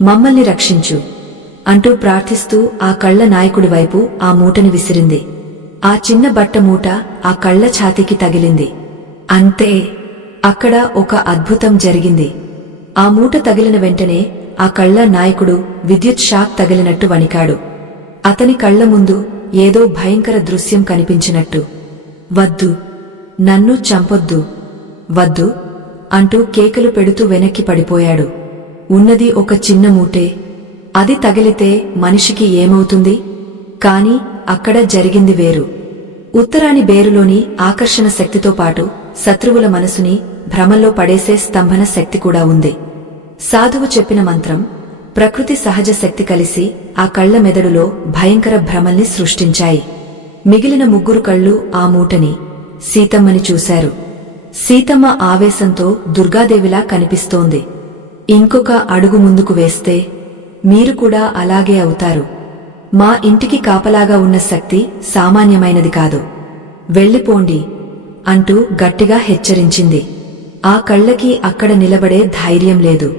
మమ్మల్ని రక్షించు అంటూ ప్రార్థిస్తూ ఆ కళ్ల నాయకుడి వైపు ఆ మూటని విసిరింది. ఆ చిన్న బట్ట మూట ఆ కళ్ల ఛాతీకి తగిలింది. అంతే, అక్కడ ఒక అద్భుతం జరిగింది. ఆ మూట తగిలిన వెంటనే ఆ కళ్ల నాయకుడు విద్యుత్ షాక్ తగిలినట్టు వణికాడు. అతని కళ్ల ముందు ఏదో భయంకర దృశ్యం కనిపించినట్టు. వద్దు, నన్ను చంపొద్దు, వద్దు అంటూ కేకలు పెడుతూ వెనక్కి పడిపోయాడు. ఉన్నది ఒక చిన్న మూటే, అది తగిలితే మనిషికి ఏమవుతుంది? కాని అక్కడ జరిగింది వేరు. ఉత్తరాని బేరులోని ఆకర్షణ శక్తితో పాటు శత్రువుల మనసుని భ్రమల్లో పడేసే స్తంభన శక్తి కూడా ఉంది. సాధువు చెప్పిన మంత్రం, ప్రకృతి సహజ శక్తి కలిసి ఆ కళ్ల మెదడులో భయంకర భ్రమల్ని సృష్టించాయి. మిగిలిన ముగ్గురు కళ్ళు ఆ మూటని, సీతమ్మని చూశారు. సీతమ్మ ఆవేశంతో దుర్గాదేవిలా కనిపిస్తోంది. ఇంకొక అడుగు ముందుకు వేస్తే మీరు కూడా అలాగే అవుతారు. మా ఇంటికి కాపలాగా ఉన్న శక్తి సామాన్యమైనది కాదు. వెళ్ళిపోండి అంటూ గట్టిగా హెచ్చరించింది. ఆ కళ్లకి అక్కడ నిలబడే ధైర్యం లేదు.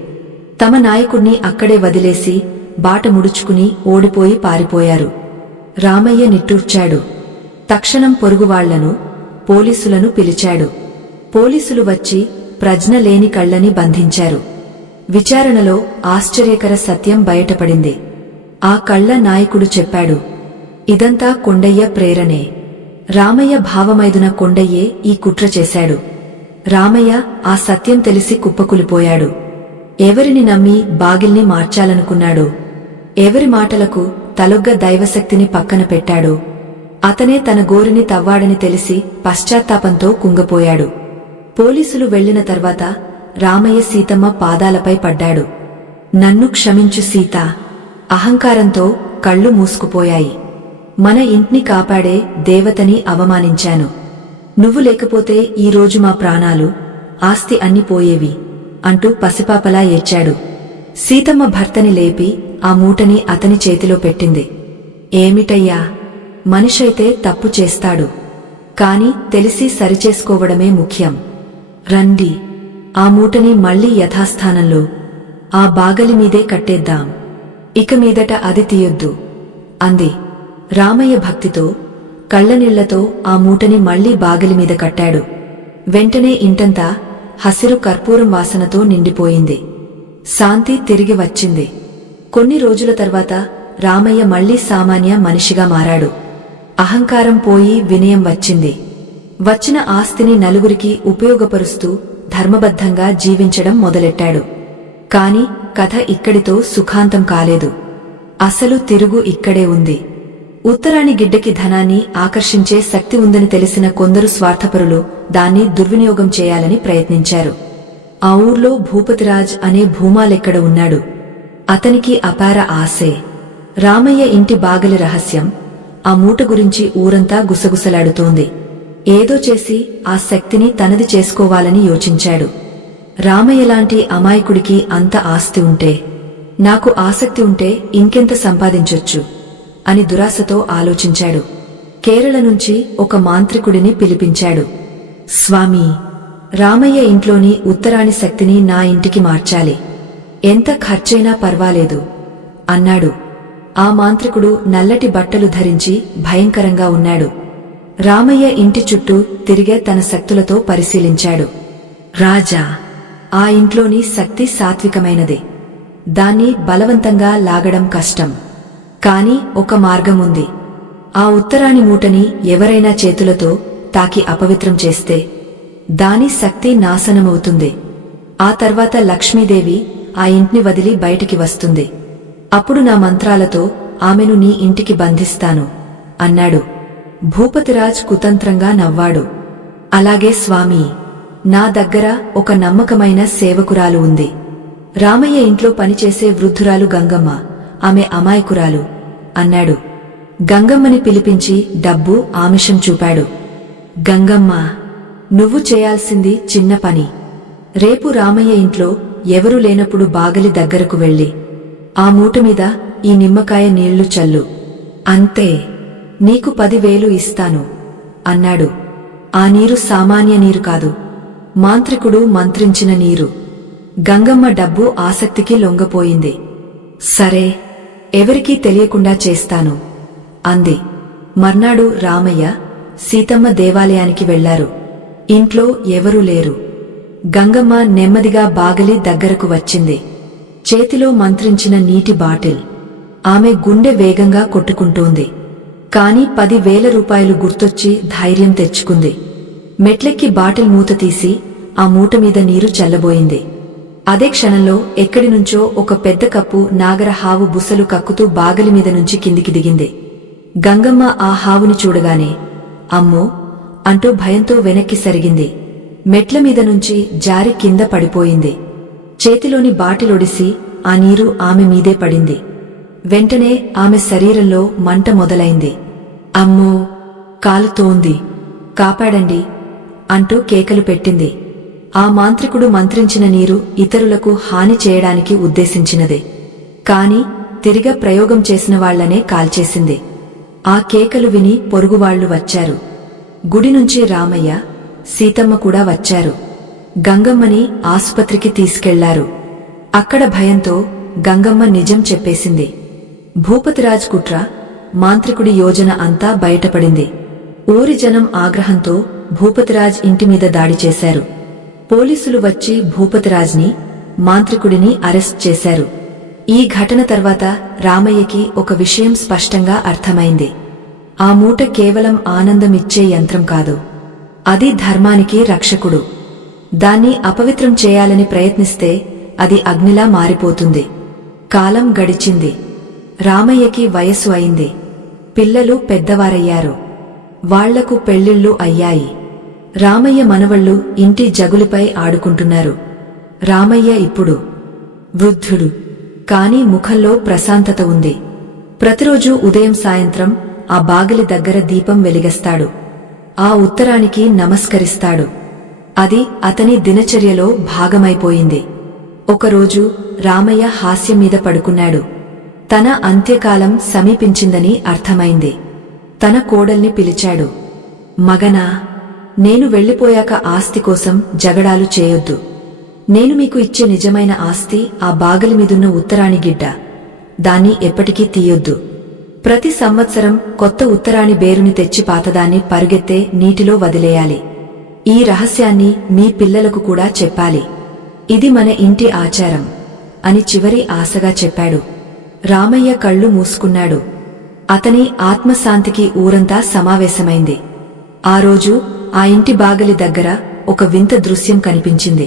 తమ నాయకుణ్ణి అక్కడే వదిలేసి బాట ముడుచుకుని ఓడిపోయి పారిపోయారు. రామయ్య నిట్టూర్చాడు. తక్షణం పొరుగువాళ్లను, పోలీసులను పిలిచాడు. పోలీసులు వచ్చి ప్రజ్ఞ లేని కళ్లని బంధించారు. విచారణలో ఆశ్చర్యకర సత్యం బయటపడింది. ఆ కళ్ల నాయకుడు చెప్పాడు, ఇదంతా కొండయ్య ప్రేరణే. రామయ్య భావమైదున కొండయ్యే ఈ కుట్ర చేశాడు. రామయ్య ఆ సత్యం తెలిసి కుప్పకులిపోయాడు. ఎవరిని నమ్మి బాగిల్ని మార్చాలనుకున్నాడో, ఎవరి మాటలకు తలొగ్గ దైవశక్తిని పక్కన పెట్టాడో అతనే తన గోరిని తవ్వాడని తెలిసి పశ్చాత్తాపంతో కుంగపోయాడు. పోలీసులు వెళ్లిన తర్వాత రామయ్య సీతమ్మ పాదాలపై పడ్డాడు. నన్ను క్షమించు సీతా. అహంకారంతో కళ్ళు మూసుకుపోయాయి. మన ఇంటిని కాపాడే దేవతని అవమానించాను. నువ్వు లేకపోతే ఈరోజు మా ప్రాణాలు, ఆస్తి అన్ని పోయేవి అంటూ పసిపాపలా ఏడ్చాడు. సీతమ్మ భర్తని లేపి ఆ మూటని అతని చేతిలో పెట్టింది. ఏమిటయ్యా, మనిషైతే తప్పు చేస్తాడు, కాని తెలిసి సరిచేసుకోవడమే ముఖ్యం. రండి, ఆ మూటని మళ్లీ యథాస్థానంలో ఆ బాగలి మీదే కట్టేద్దాం. ఇక మీదట అది తీయొద్దు అంది. రామయ్య భక్తితో కళ్లనీళ్లతో ఆ మూటని మళ్లీ బాగలి మీద కట్టాడు. వెంటనే ఇంటంతా హసిరు కర్పూరం వాసనతో నిండిపోయింది. శాంతి తిరిగి వచ్చింది. కొన్ని రోజుల తర్వాత రామయ్య మళ్లీ సామాన్య మనిషిగా మారాడు. అహంకారం పోయి వినయం వచ్చింది. వచ్చిన ఆస్తిని నలుగురికి ఉపయోగపరుస్తూ ధర్మబద్ధంగా జీవించడం మొదలెట్టాడు. కాని కథ ఇక్కడితో సుఖాంతం కాలేదు. అసలు తిరుగు ఇక్కడే ఉంది. ఉత్తరాని గిడ్డకి ధనాన్ని ఆకర్షించే శక్తి ఉందని తెలిసిన కొందరు స్వార్థపరులు దాన్ని దుర్వినియోగం చేయాలని ప్రయత్నించారు. ఆ ఊర్లో భూపతిరాజ్ అనే భూమాలెక్కడ ఉన్నాడు. అతనికి అపార ఆశే. రామయ్య ఇంటి బాగలి రహస్యం, ఆ మూట గురించి ఊరంతా గుసగుసలాడుతోంది. ఏదో చేసి ఆ శక్తిని తనది చేసుకోవాలని యోచించాడు. రామయ్యలాంటి అమాయకుడికి అంత ఆస్తి ఉంటే, నాకు ఆసక్తి ఉంటే ఇంకెంత సంపాదించొచ్చు అని దురాశతో ఆలోచించాడు. కేరళ నుంచి ఒక మాంత్రికుడిని పిలిపించాడు. స్వామీ, రామయ్య ఇంట్లోని ఉత్తరాని శక్తిని నా ఇంటికి మార్చాలి. ఎంత ఖర్చైనా పర్వాలేదు అన్నాడు. ఆ మాంత్రికుడు నల్లటి బట్టలు ధరించి భయంకరంగా ఉన్నాడు. రామయ్య ఇంటి చుట్టూ తిరిగే తన శక్తులతో పరిశీలించాడు. రాజా, ఆ ఇంట్లోని శక్తి సాత్వికమైనది. దాన్ని బలవంతంగా లాగడం కష్టం. కాని ఒక మార్గముంది. ఆ ఉత్తరాని మూటని ఎవరైనా చేతులతో తాకి అపవిత్రం చేస్తే దాని శక్తి నాశనమవుతుంది. ఆ తర్వాత లక్ష్మీదేవి ఆ ఇంటిని వదిలి బయటికి వస్తుంది. అప్పుడు నా మంత్రాలతో ఆమెను నీ ఇంటికి బంధిస్తాను అన్నాడు. భూపతిరాజ్ కుతంత్రంగా నవ్వాడు. అలాగే స్వామీ, నా దగ్గర ఒక నమ్మకమైన సేవకురాలు ఉంది. రామయ్య ఇంట్లో పనిచేసే వృద్ధురాలు గంగమ్మ. ఆమె అమాయకురాలు అన్నాడు. గంగమ్మని పిలిపించి డబ్బు ఆమిషం చూపాడు. గంగమ్మ, నువ్వు చేయాల్సింది చిన్న పని. రేపు రామయ్య ఇంట్లో ఎవరూ లేనప్పుడు బాగలి దగ్గరకు వెళ్ళి ఆ మూట మీద ఈ నిమ్మకాయ నీళ్లు చల్లు. అంతే, నీకు 10,000 ఇస్తాను అన్నాడు. ఆ నీరు సామాన్య నీరు కాదు, మాంత్రికుడు మంత్రించిన నీరు. గంగమ్మ డబ్బు ఆసక్తికి లొంగపోయింది. సరే, ఎవరికీ తెలియకుండా చేస్తాను అంది. మర్నాడు రామయ్య, సీతమ్మ దేవాలయానికి వెళ్లారు. ఇంట్లో ఎవరూ లేరు. గంగమ్మ నెమ్మదిగా బాగలి దగ్గరకు వచ్చింది. చేతిలో మంత్రించిన నీటి బాటిల్. ఆమె గుండె వేగంగా కొట్టుకుంటోంది. కాని 10,000 రూపాయలు గుర్తొచ్చి ధైర్యం తెచ్చుకుంది. మెట్లెక్కి బాటిల్ మూత తీసి ఆ మూట మీద నీరు చల్లబోయింది. అదే క్షణంలో ఎక్కడినుంచో ఒక పెద్ద కప్పు నాగర హావు బుసలు కక్కుతూ బాగలి మీద నుంచి కిందికి దిగింది. గంగమ్మ ఆ హావుని చూడగానే అమ్మో అంటూ భయంతో వెనక్కి సరిగింది. మెట్ల మీద నుంచి జారి కింద పడిపోయింది. చేతిలోని బాటిలొడిసి ఆ నీరు ఆమె మీదే పడింది. వెంటనే ఆమె శరీరంలో మంట మొదలైంది. అమ్మో, కాలుతోంది, కాపాడండి అంటూ కేకలు పెట్టింది. ఆ మాంత్రికుడు మంత్రించిన నీరు ఇతరులకు హాని చేయడానికి ఉద్దేశించినదే, కాని తిరిగా ప్రయోగం చేసిన వాళ్లనే కాల్చేసింది. ఆ కేకలు విని పొరుగువాళ్లు వచ్చారు. గుడి నుంచి రామయ్య, సీతమ్మ కూడా వచ్చారు. గంగమ్మని ఆసుపత్రికి తీసుకెళ్లారు. అక్కడ భయంతో గంగమ్మ నిజం చెప్పేసింది. భూపతిరాజ్ కుట్ర, మాంత్రికుడి యోజన అంతా బయటపడింది. ఊరి జనం ఆగ్రహంతో భూపతిరాజ్ ఇంటిమీద దాడి చేశారు. పోలీసులు వచ్చి భూపతిరాజ్ని, మాంత్రికుడిని అరెస్ట్ చేశారు. ఈ ఘటన తర్వాత రామయ్యకి ఒక విషయం స్పష్టంగా అర్థమైంది. ఆ మూట కేవలం ఆనందమిచ్చే యంత్రం కాదు, అది ధర్మానికి రక్షకుడు. దాన్ని అపవిత్రం చేయాలని ప్రయత్నిస్తే అది అగ్నిలా మారిపోతుంది. కాలం గడిచింది. రామయ్యకి వయస్సు అయింది. పిల్లలు పెద్దవారయ్యారు. వాళ్లకు పెళ్లిళ్లు అయ్యాయి. రామయ్య మనవళ్లు ఇంటి జగులిపై ఆడుకుంటున్నారు. రామయ్య ఇప్పుడు వృద్ధుడు, కాని ముఖంలో ప్రశాంతత ఉంది. ప్రతిరోజూ ఉదయం సాయంత్రం ఆ బాగిలి దగ్గర దీపం వెలిగిస్తాడు. ఆ ఉత్తరానికి నమస్కరిస్తాడు. అది అతని దినచర్యలో భాగమైపోయింది. ఒకరోజు రామయ్య హాస్యం మీద పడుకున్నాడు. తన అంత్యకాలం సమీపించిందని అర్థమైంది. తన కోడల్ని పిలిచాడు. మగనా, నేను వెళ్లిపోయాక ఆస్తి కోసం జగడాలు చేయొద్దు. నేను మీకు ఇచ్చే నిజమైన ఆస్తి ఆ బాగలి మీదున్న ఉత్తరాణి గిడ్డ. దాన్ని ఎప్పటికీ తీయొద్దు. ప్రతి సంవత్సరం కొత్త ఉత్తరాణి బేరుని తెచ్చి పాతదాన్ని పరుగెత్తే నీటిలో వదిలేయాలి. ఈ రహస్యాన్ని మీ పిల్లలకు కూడా చెప్పాలి. ఇది మన ఇంటి ఆచారం అని చివరి ఆశగా చెప్పాడు. రామయ్య కళ్ళు మూసుకున్నాడు. అతని ఆత్మశాంతికి ఊరంతా సమావేశమైంది. ఆ రోజు ఆ ఇంటి బాగలి దగ్గర ఒక వింత దృశ్యం కనిపించింది.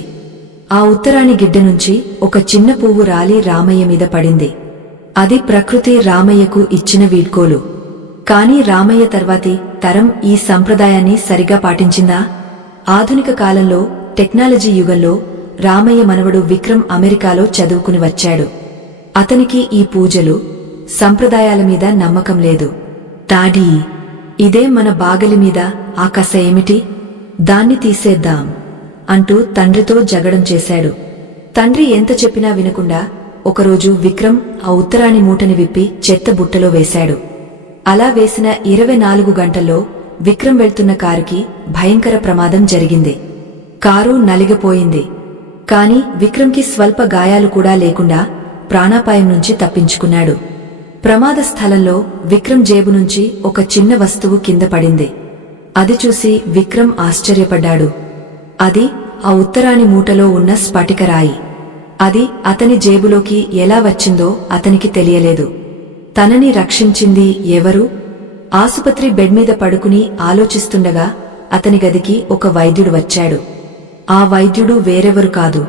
ఆ ఉత్తరాణి గిడ్డ నుంచి ఒక చిన్న పువ్వు రాలి రామయ్య మీద పడింది. అది ప్రకృతి రామయ్యకు ఇచ్చిన వీడ్కోలు. కాని రామయ్య తర్వాతి తరం ఈ సంప్రదాయాన్ని సరిగా పాటించిందా? ఆధునిక కాలంలో, టెక్నాలజీ యుగంలో రామయ్య మనవడు విక్రమ్ అమెరికాలో చదువుకుని వచ్చాడు. అతనికి ఈ పూజలు, సంప్రదాయాల మీద నమ్మకం లేదు. డాడీ, ఇదే మన బాగలి మీద ఆ కస ఏమిటి? దాన్ని తీసేద్దాం అంటూ తండ్రితో జగడం చేశాడు. తండ్రి ఎంత చెప్పినా వినకుండా ఒకరోజు విక్రమ్ ఆ ఉత్తరాణి మూటని విప్పి చెత్త బుట్టలో వేశాడు. అలా వేసిన 24 గంటల్లో విక్రమ్ వెళ్తున్న కారుకి భయంకర ప్రమాదం జరిగింది. కారు నలిగిపోయింది. కాని విక్రమ్కి స్వల్ప గాయాలు కూడా లేకుండా ప్రాణాపాయం నుంచి తప్పించుకున్నాడు. ప్రమాద స్థలంలో విక్రమ్ జేబు నుంచి ఒక చిన్న వస్తువు కింద పడింది. అది చూసి విక్రమ్ ఆశ్చర్యపడ్డాడు. అది ఆ ఉత్తరాణి మూటలో ఉన్న స్ఫటికరాయి. అది అతని జేబులోకి ఎలా వచ్చిందో అతనికి తెలియలేదు. తనని రక్షించింది ఎవరు? ఆసుపత్రి బెడ్ మీద పడుకుని ఆలోచిస్తుండగా అతని గదికి ఒక వైద్యుడు వచ్చాడు. ఆ వైద్యుడు వేరెవరు కాదు,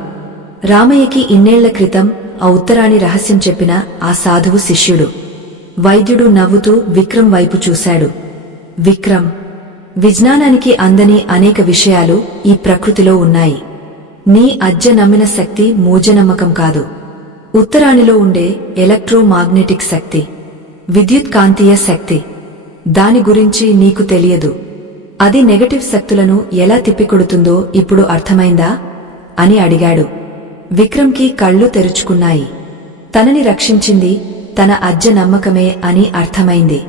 రామయ్యకి ఇన్నేళ్ల క్రితం ఆ ఉత్తరాణి రహస్యం చెప్పిన ఆ సాధువు శిష్యుడు. వైద్యుడు నవ్వుతూ విక్రమ్ వైపు చూశాడు. విక్రమ్, విజ్ఞానానికి అందని అనేక విషయాలు ఈ ప్రకృతిలో ఉన్నాయి. నీ అజ్జ నమ్మిన శక్తి మూజనమ్మకం కాదు. ఉత్తరాణిలో ఉండే ఎలక్ట్రోమాగ్నెటిక్ శక్తి, విద్యుత్ కాంతీయ శక్తి, దాని గురించి నీకు తెలియదు. అది నెగటివ్ శక్తులను ఎలా తిప్పికొడుతుందో ఇప్పుడు అర్థమైందా అని అడిగాడు. విక్రమ్కి కళ్ళు తెరుచుకున్నాయి. తనని రక్షించింది తన అజ్జ నమ్మకమే అని అర్థమైంది.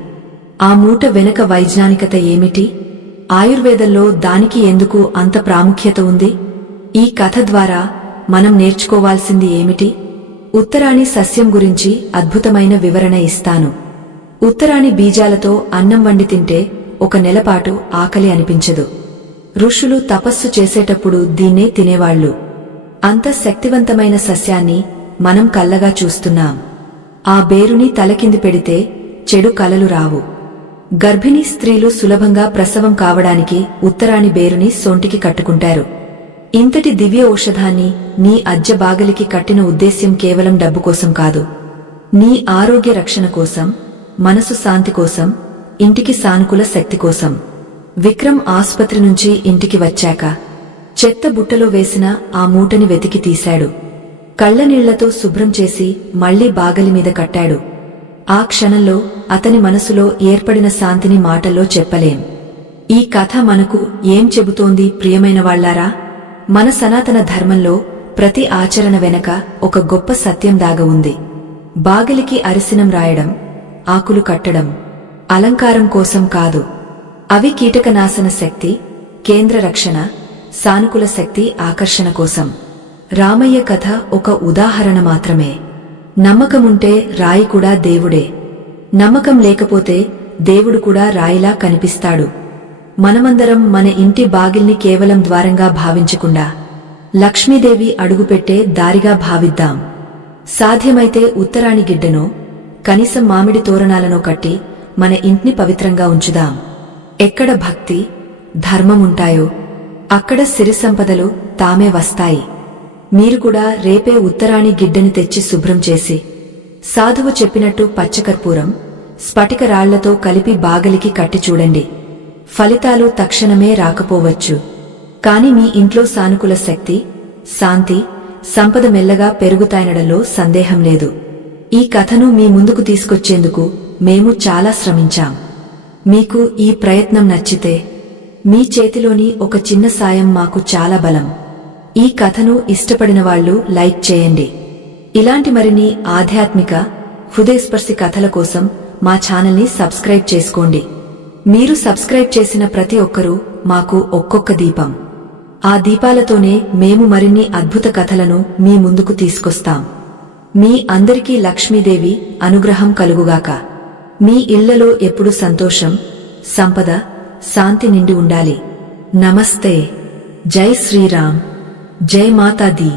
ఆ మూట వెనుక వైజ్ఞానికత ఏమిటి? ఆయుర్వేదంలో దానికి ఎందుకు అంత ప్రాముఖ్యత ఉంది? ఈ కథ ద్వారా మనం నేర్చుకోవాల్సింది ఏమిటి? ఉత్తరాణి సస్యం గురించి అద్భుతమైన వివరణ ఇస్తాను. ఉత్తరాణి బీజాలతో అన్నం వండి తింటే 1 నెలపాటు ఆకలి అనిపించదు. ఋషులు తపస్సు చేసేటప్పుడు దీన్నే తినేవాళ్లు. అంత శక్తివంతమైన సస్యాన్ని మనం కళ్ళగా చూస్తున్నాం. ఆ బేరుని తలకింది పెడితే చెడు కలలు రావు. గర్భిణీ స్త్రీలు సులభంగా ప్రసవం కావడానికి ఉత్తరాణి బేరుని సొంటికి కట్టుకుంటారు. ఇంతటి దివ్య ఔషధాన్ని నీ అజ్జ బాగలికి కట్టిన ఉద్దేశ్యం కేవలం డబ్బు కోసం కాదు. నీ ఆరోగ్య రక్షణ కోసం, మనసు శాంతి కోసం, ఇంటికి సానుకూల శక్తి కోసం. విక్రమ్ ఆస్పత్రి నుంచి ఇంటికి వచ్చాక చెత్త బుట్టలో వేసిన ఆ మూటని వెతికి తీశాడు. కళ్లనీళ్లతో శుభ్రం చేసి మళ్లీ బాగలి మీద కట్టాడు. ఆ క్షణంలో అతని మనసులో ఏర్పడిన శాంతిని మాటల్లో చెప్పలేం. ఈ కథ మనకు ఏం చెబుతోంది ప్రియమైన వాళ్లారా? మన సనాతన ధర్మంలో ప్రతి ఆచరణ వెనక ఒక గొప్ప సత్యం దాగ ఉంది. బాగలికి అరిసినం రాయడం, ఆకులు కట్టడం అలంకారం కోసం కాదు. అవి కీటకనాశన శక్తి, కేంద్ర రక్షణ, సానుకూల శక్తి ఆకర్షణ కోసం. రామయ్య కథ ఒక ఉదాహరణ మాత్రమే. నమ్మకముంటే రాయి కూడా దేవుడే. నమ్మకం లేకపోతే దేవుడు కూడా రాయిలా కనిపిస్తాడు. మనమందరం మన ఇంటి బాగిల్ని కేవలం ద్వారంగా భావించకుండా లక్ష్మీదేవి అడుగుపెట్టే దారిగా భావిద్దాం. సాధ్యమైతే ఉత్తరాణి గిడ్డనో, కనీసం మామిడి తోరణాలనో కట్టి మన ఇంటిని పవిత్రంగా ఉంచుదాం. ఎక్కడ భక్తి, ధర్మముంటాయో అక్కడ సిరి సంపదలు తామే వస్తాయి. మీరు కూడా రేపే ఉత్తరాణి గిడ్డని తెచ్చి శుభ్రం చేసి, సాధువు చెప్పినట్టు పచ్చకర్పూరం, స్ఫటిక రాళ్లతో కలిపి బాగలికి కట్టి చూడండి. ఫలితాలు తక్షణమే రాకపోవచ్చు. కాని మీ ఇంట్లో సానుకూల శక్తి, శాంతి, సంపద మెల్లగా పెరుగుతాయనడంలో సందేహం లేదు. ఈ కథను మీ ముందుకు తీసుకొచ్చేందుకు మేము చాలా శ్రమించాం. మీకు ఈ ప్రయత్నం నచ్చితే మీ చేతిలోని ఒక చిన్న సాయం మాకు చాలా బలం. ఈ కథను ఇష్టపడిన వాళ్ళు లైక్ చేయండి. ఇలాంటి మరిన్ని ఆధ్యాత్మిక, హృదయస్పర్శి కథల కోసం మా ఛానల్ని సబ్స్క్రైబ్ చేసుకోండి. మీరు సబ్స్క్రైబ్ చేసిన ప్రతి ఒక్కరూ మాకు ఒక్కొక్క దీపం. ఆ దీపాలతోనే మేము మరిన్ని అద్భుత కథలను మీ ముందుకు తీసుకొస్తాం. మీ అందరికీ లక్ష్మీదేవి అనుగ్రహం కలుగుగాక. మీ ఇళ్లలో ఎప్పుడు సంతోషం, సంపద, శాంతి నిండి ఉండాలి. నమస్తే. జై శ్రీరామ్. జై మాతా दी।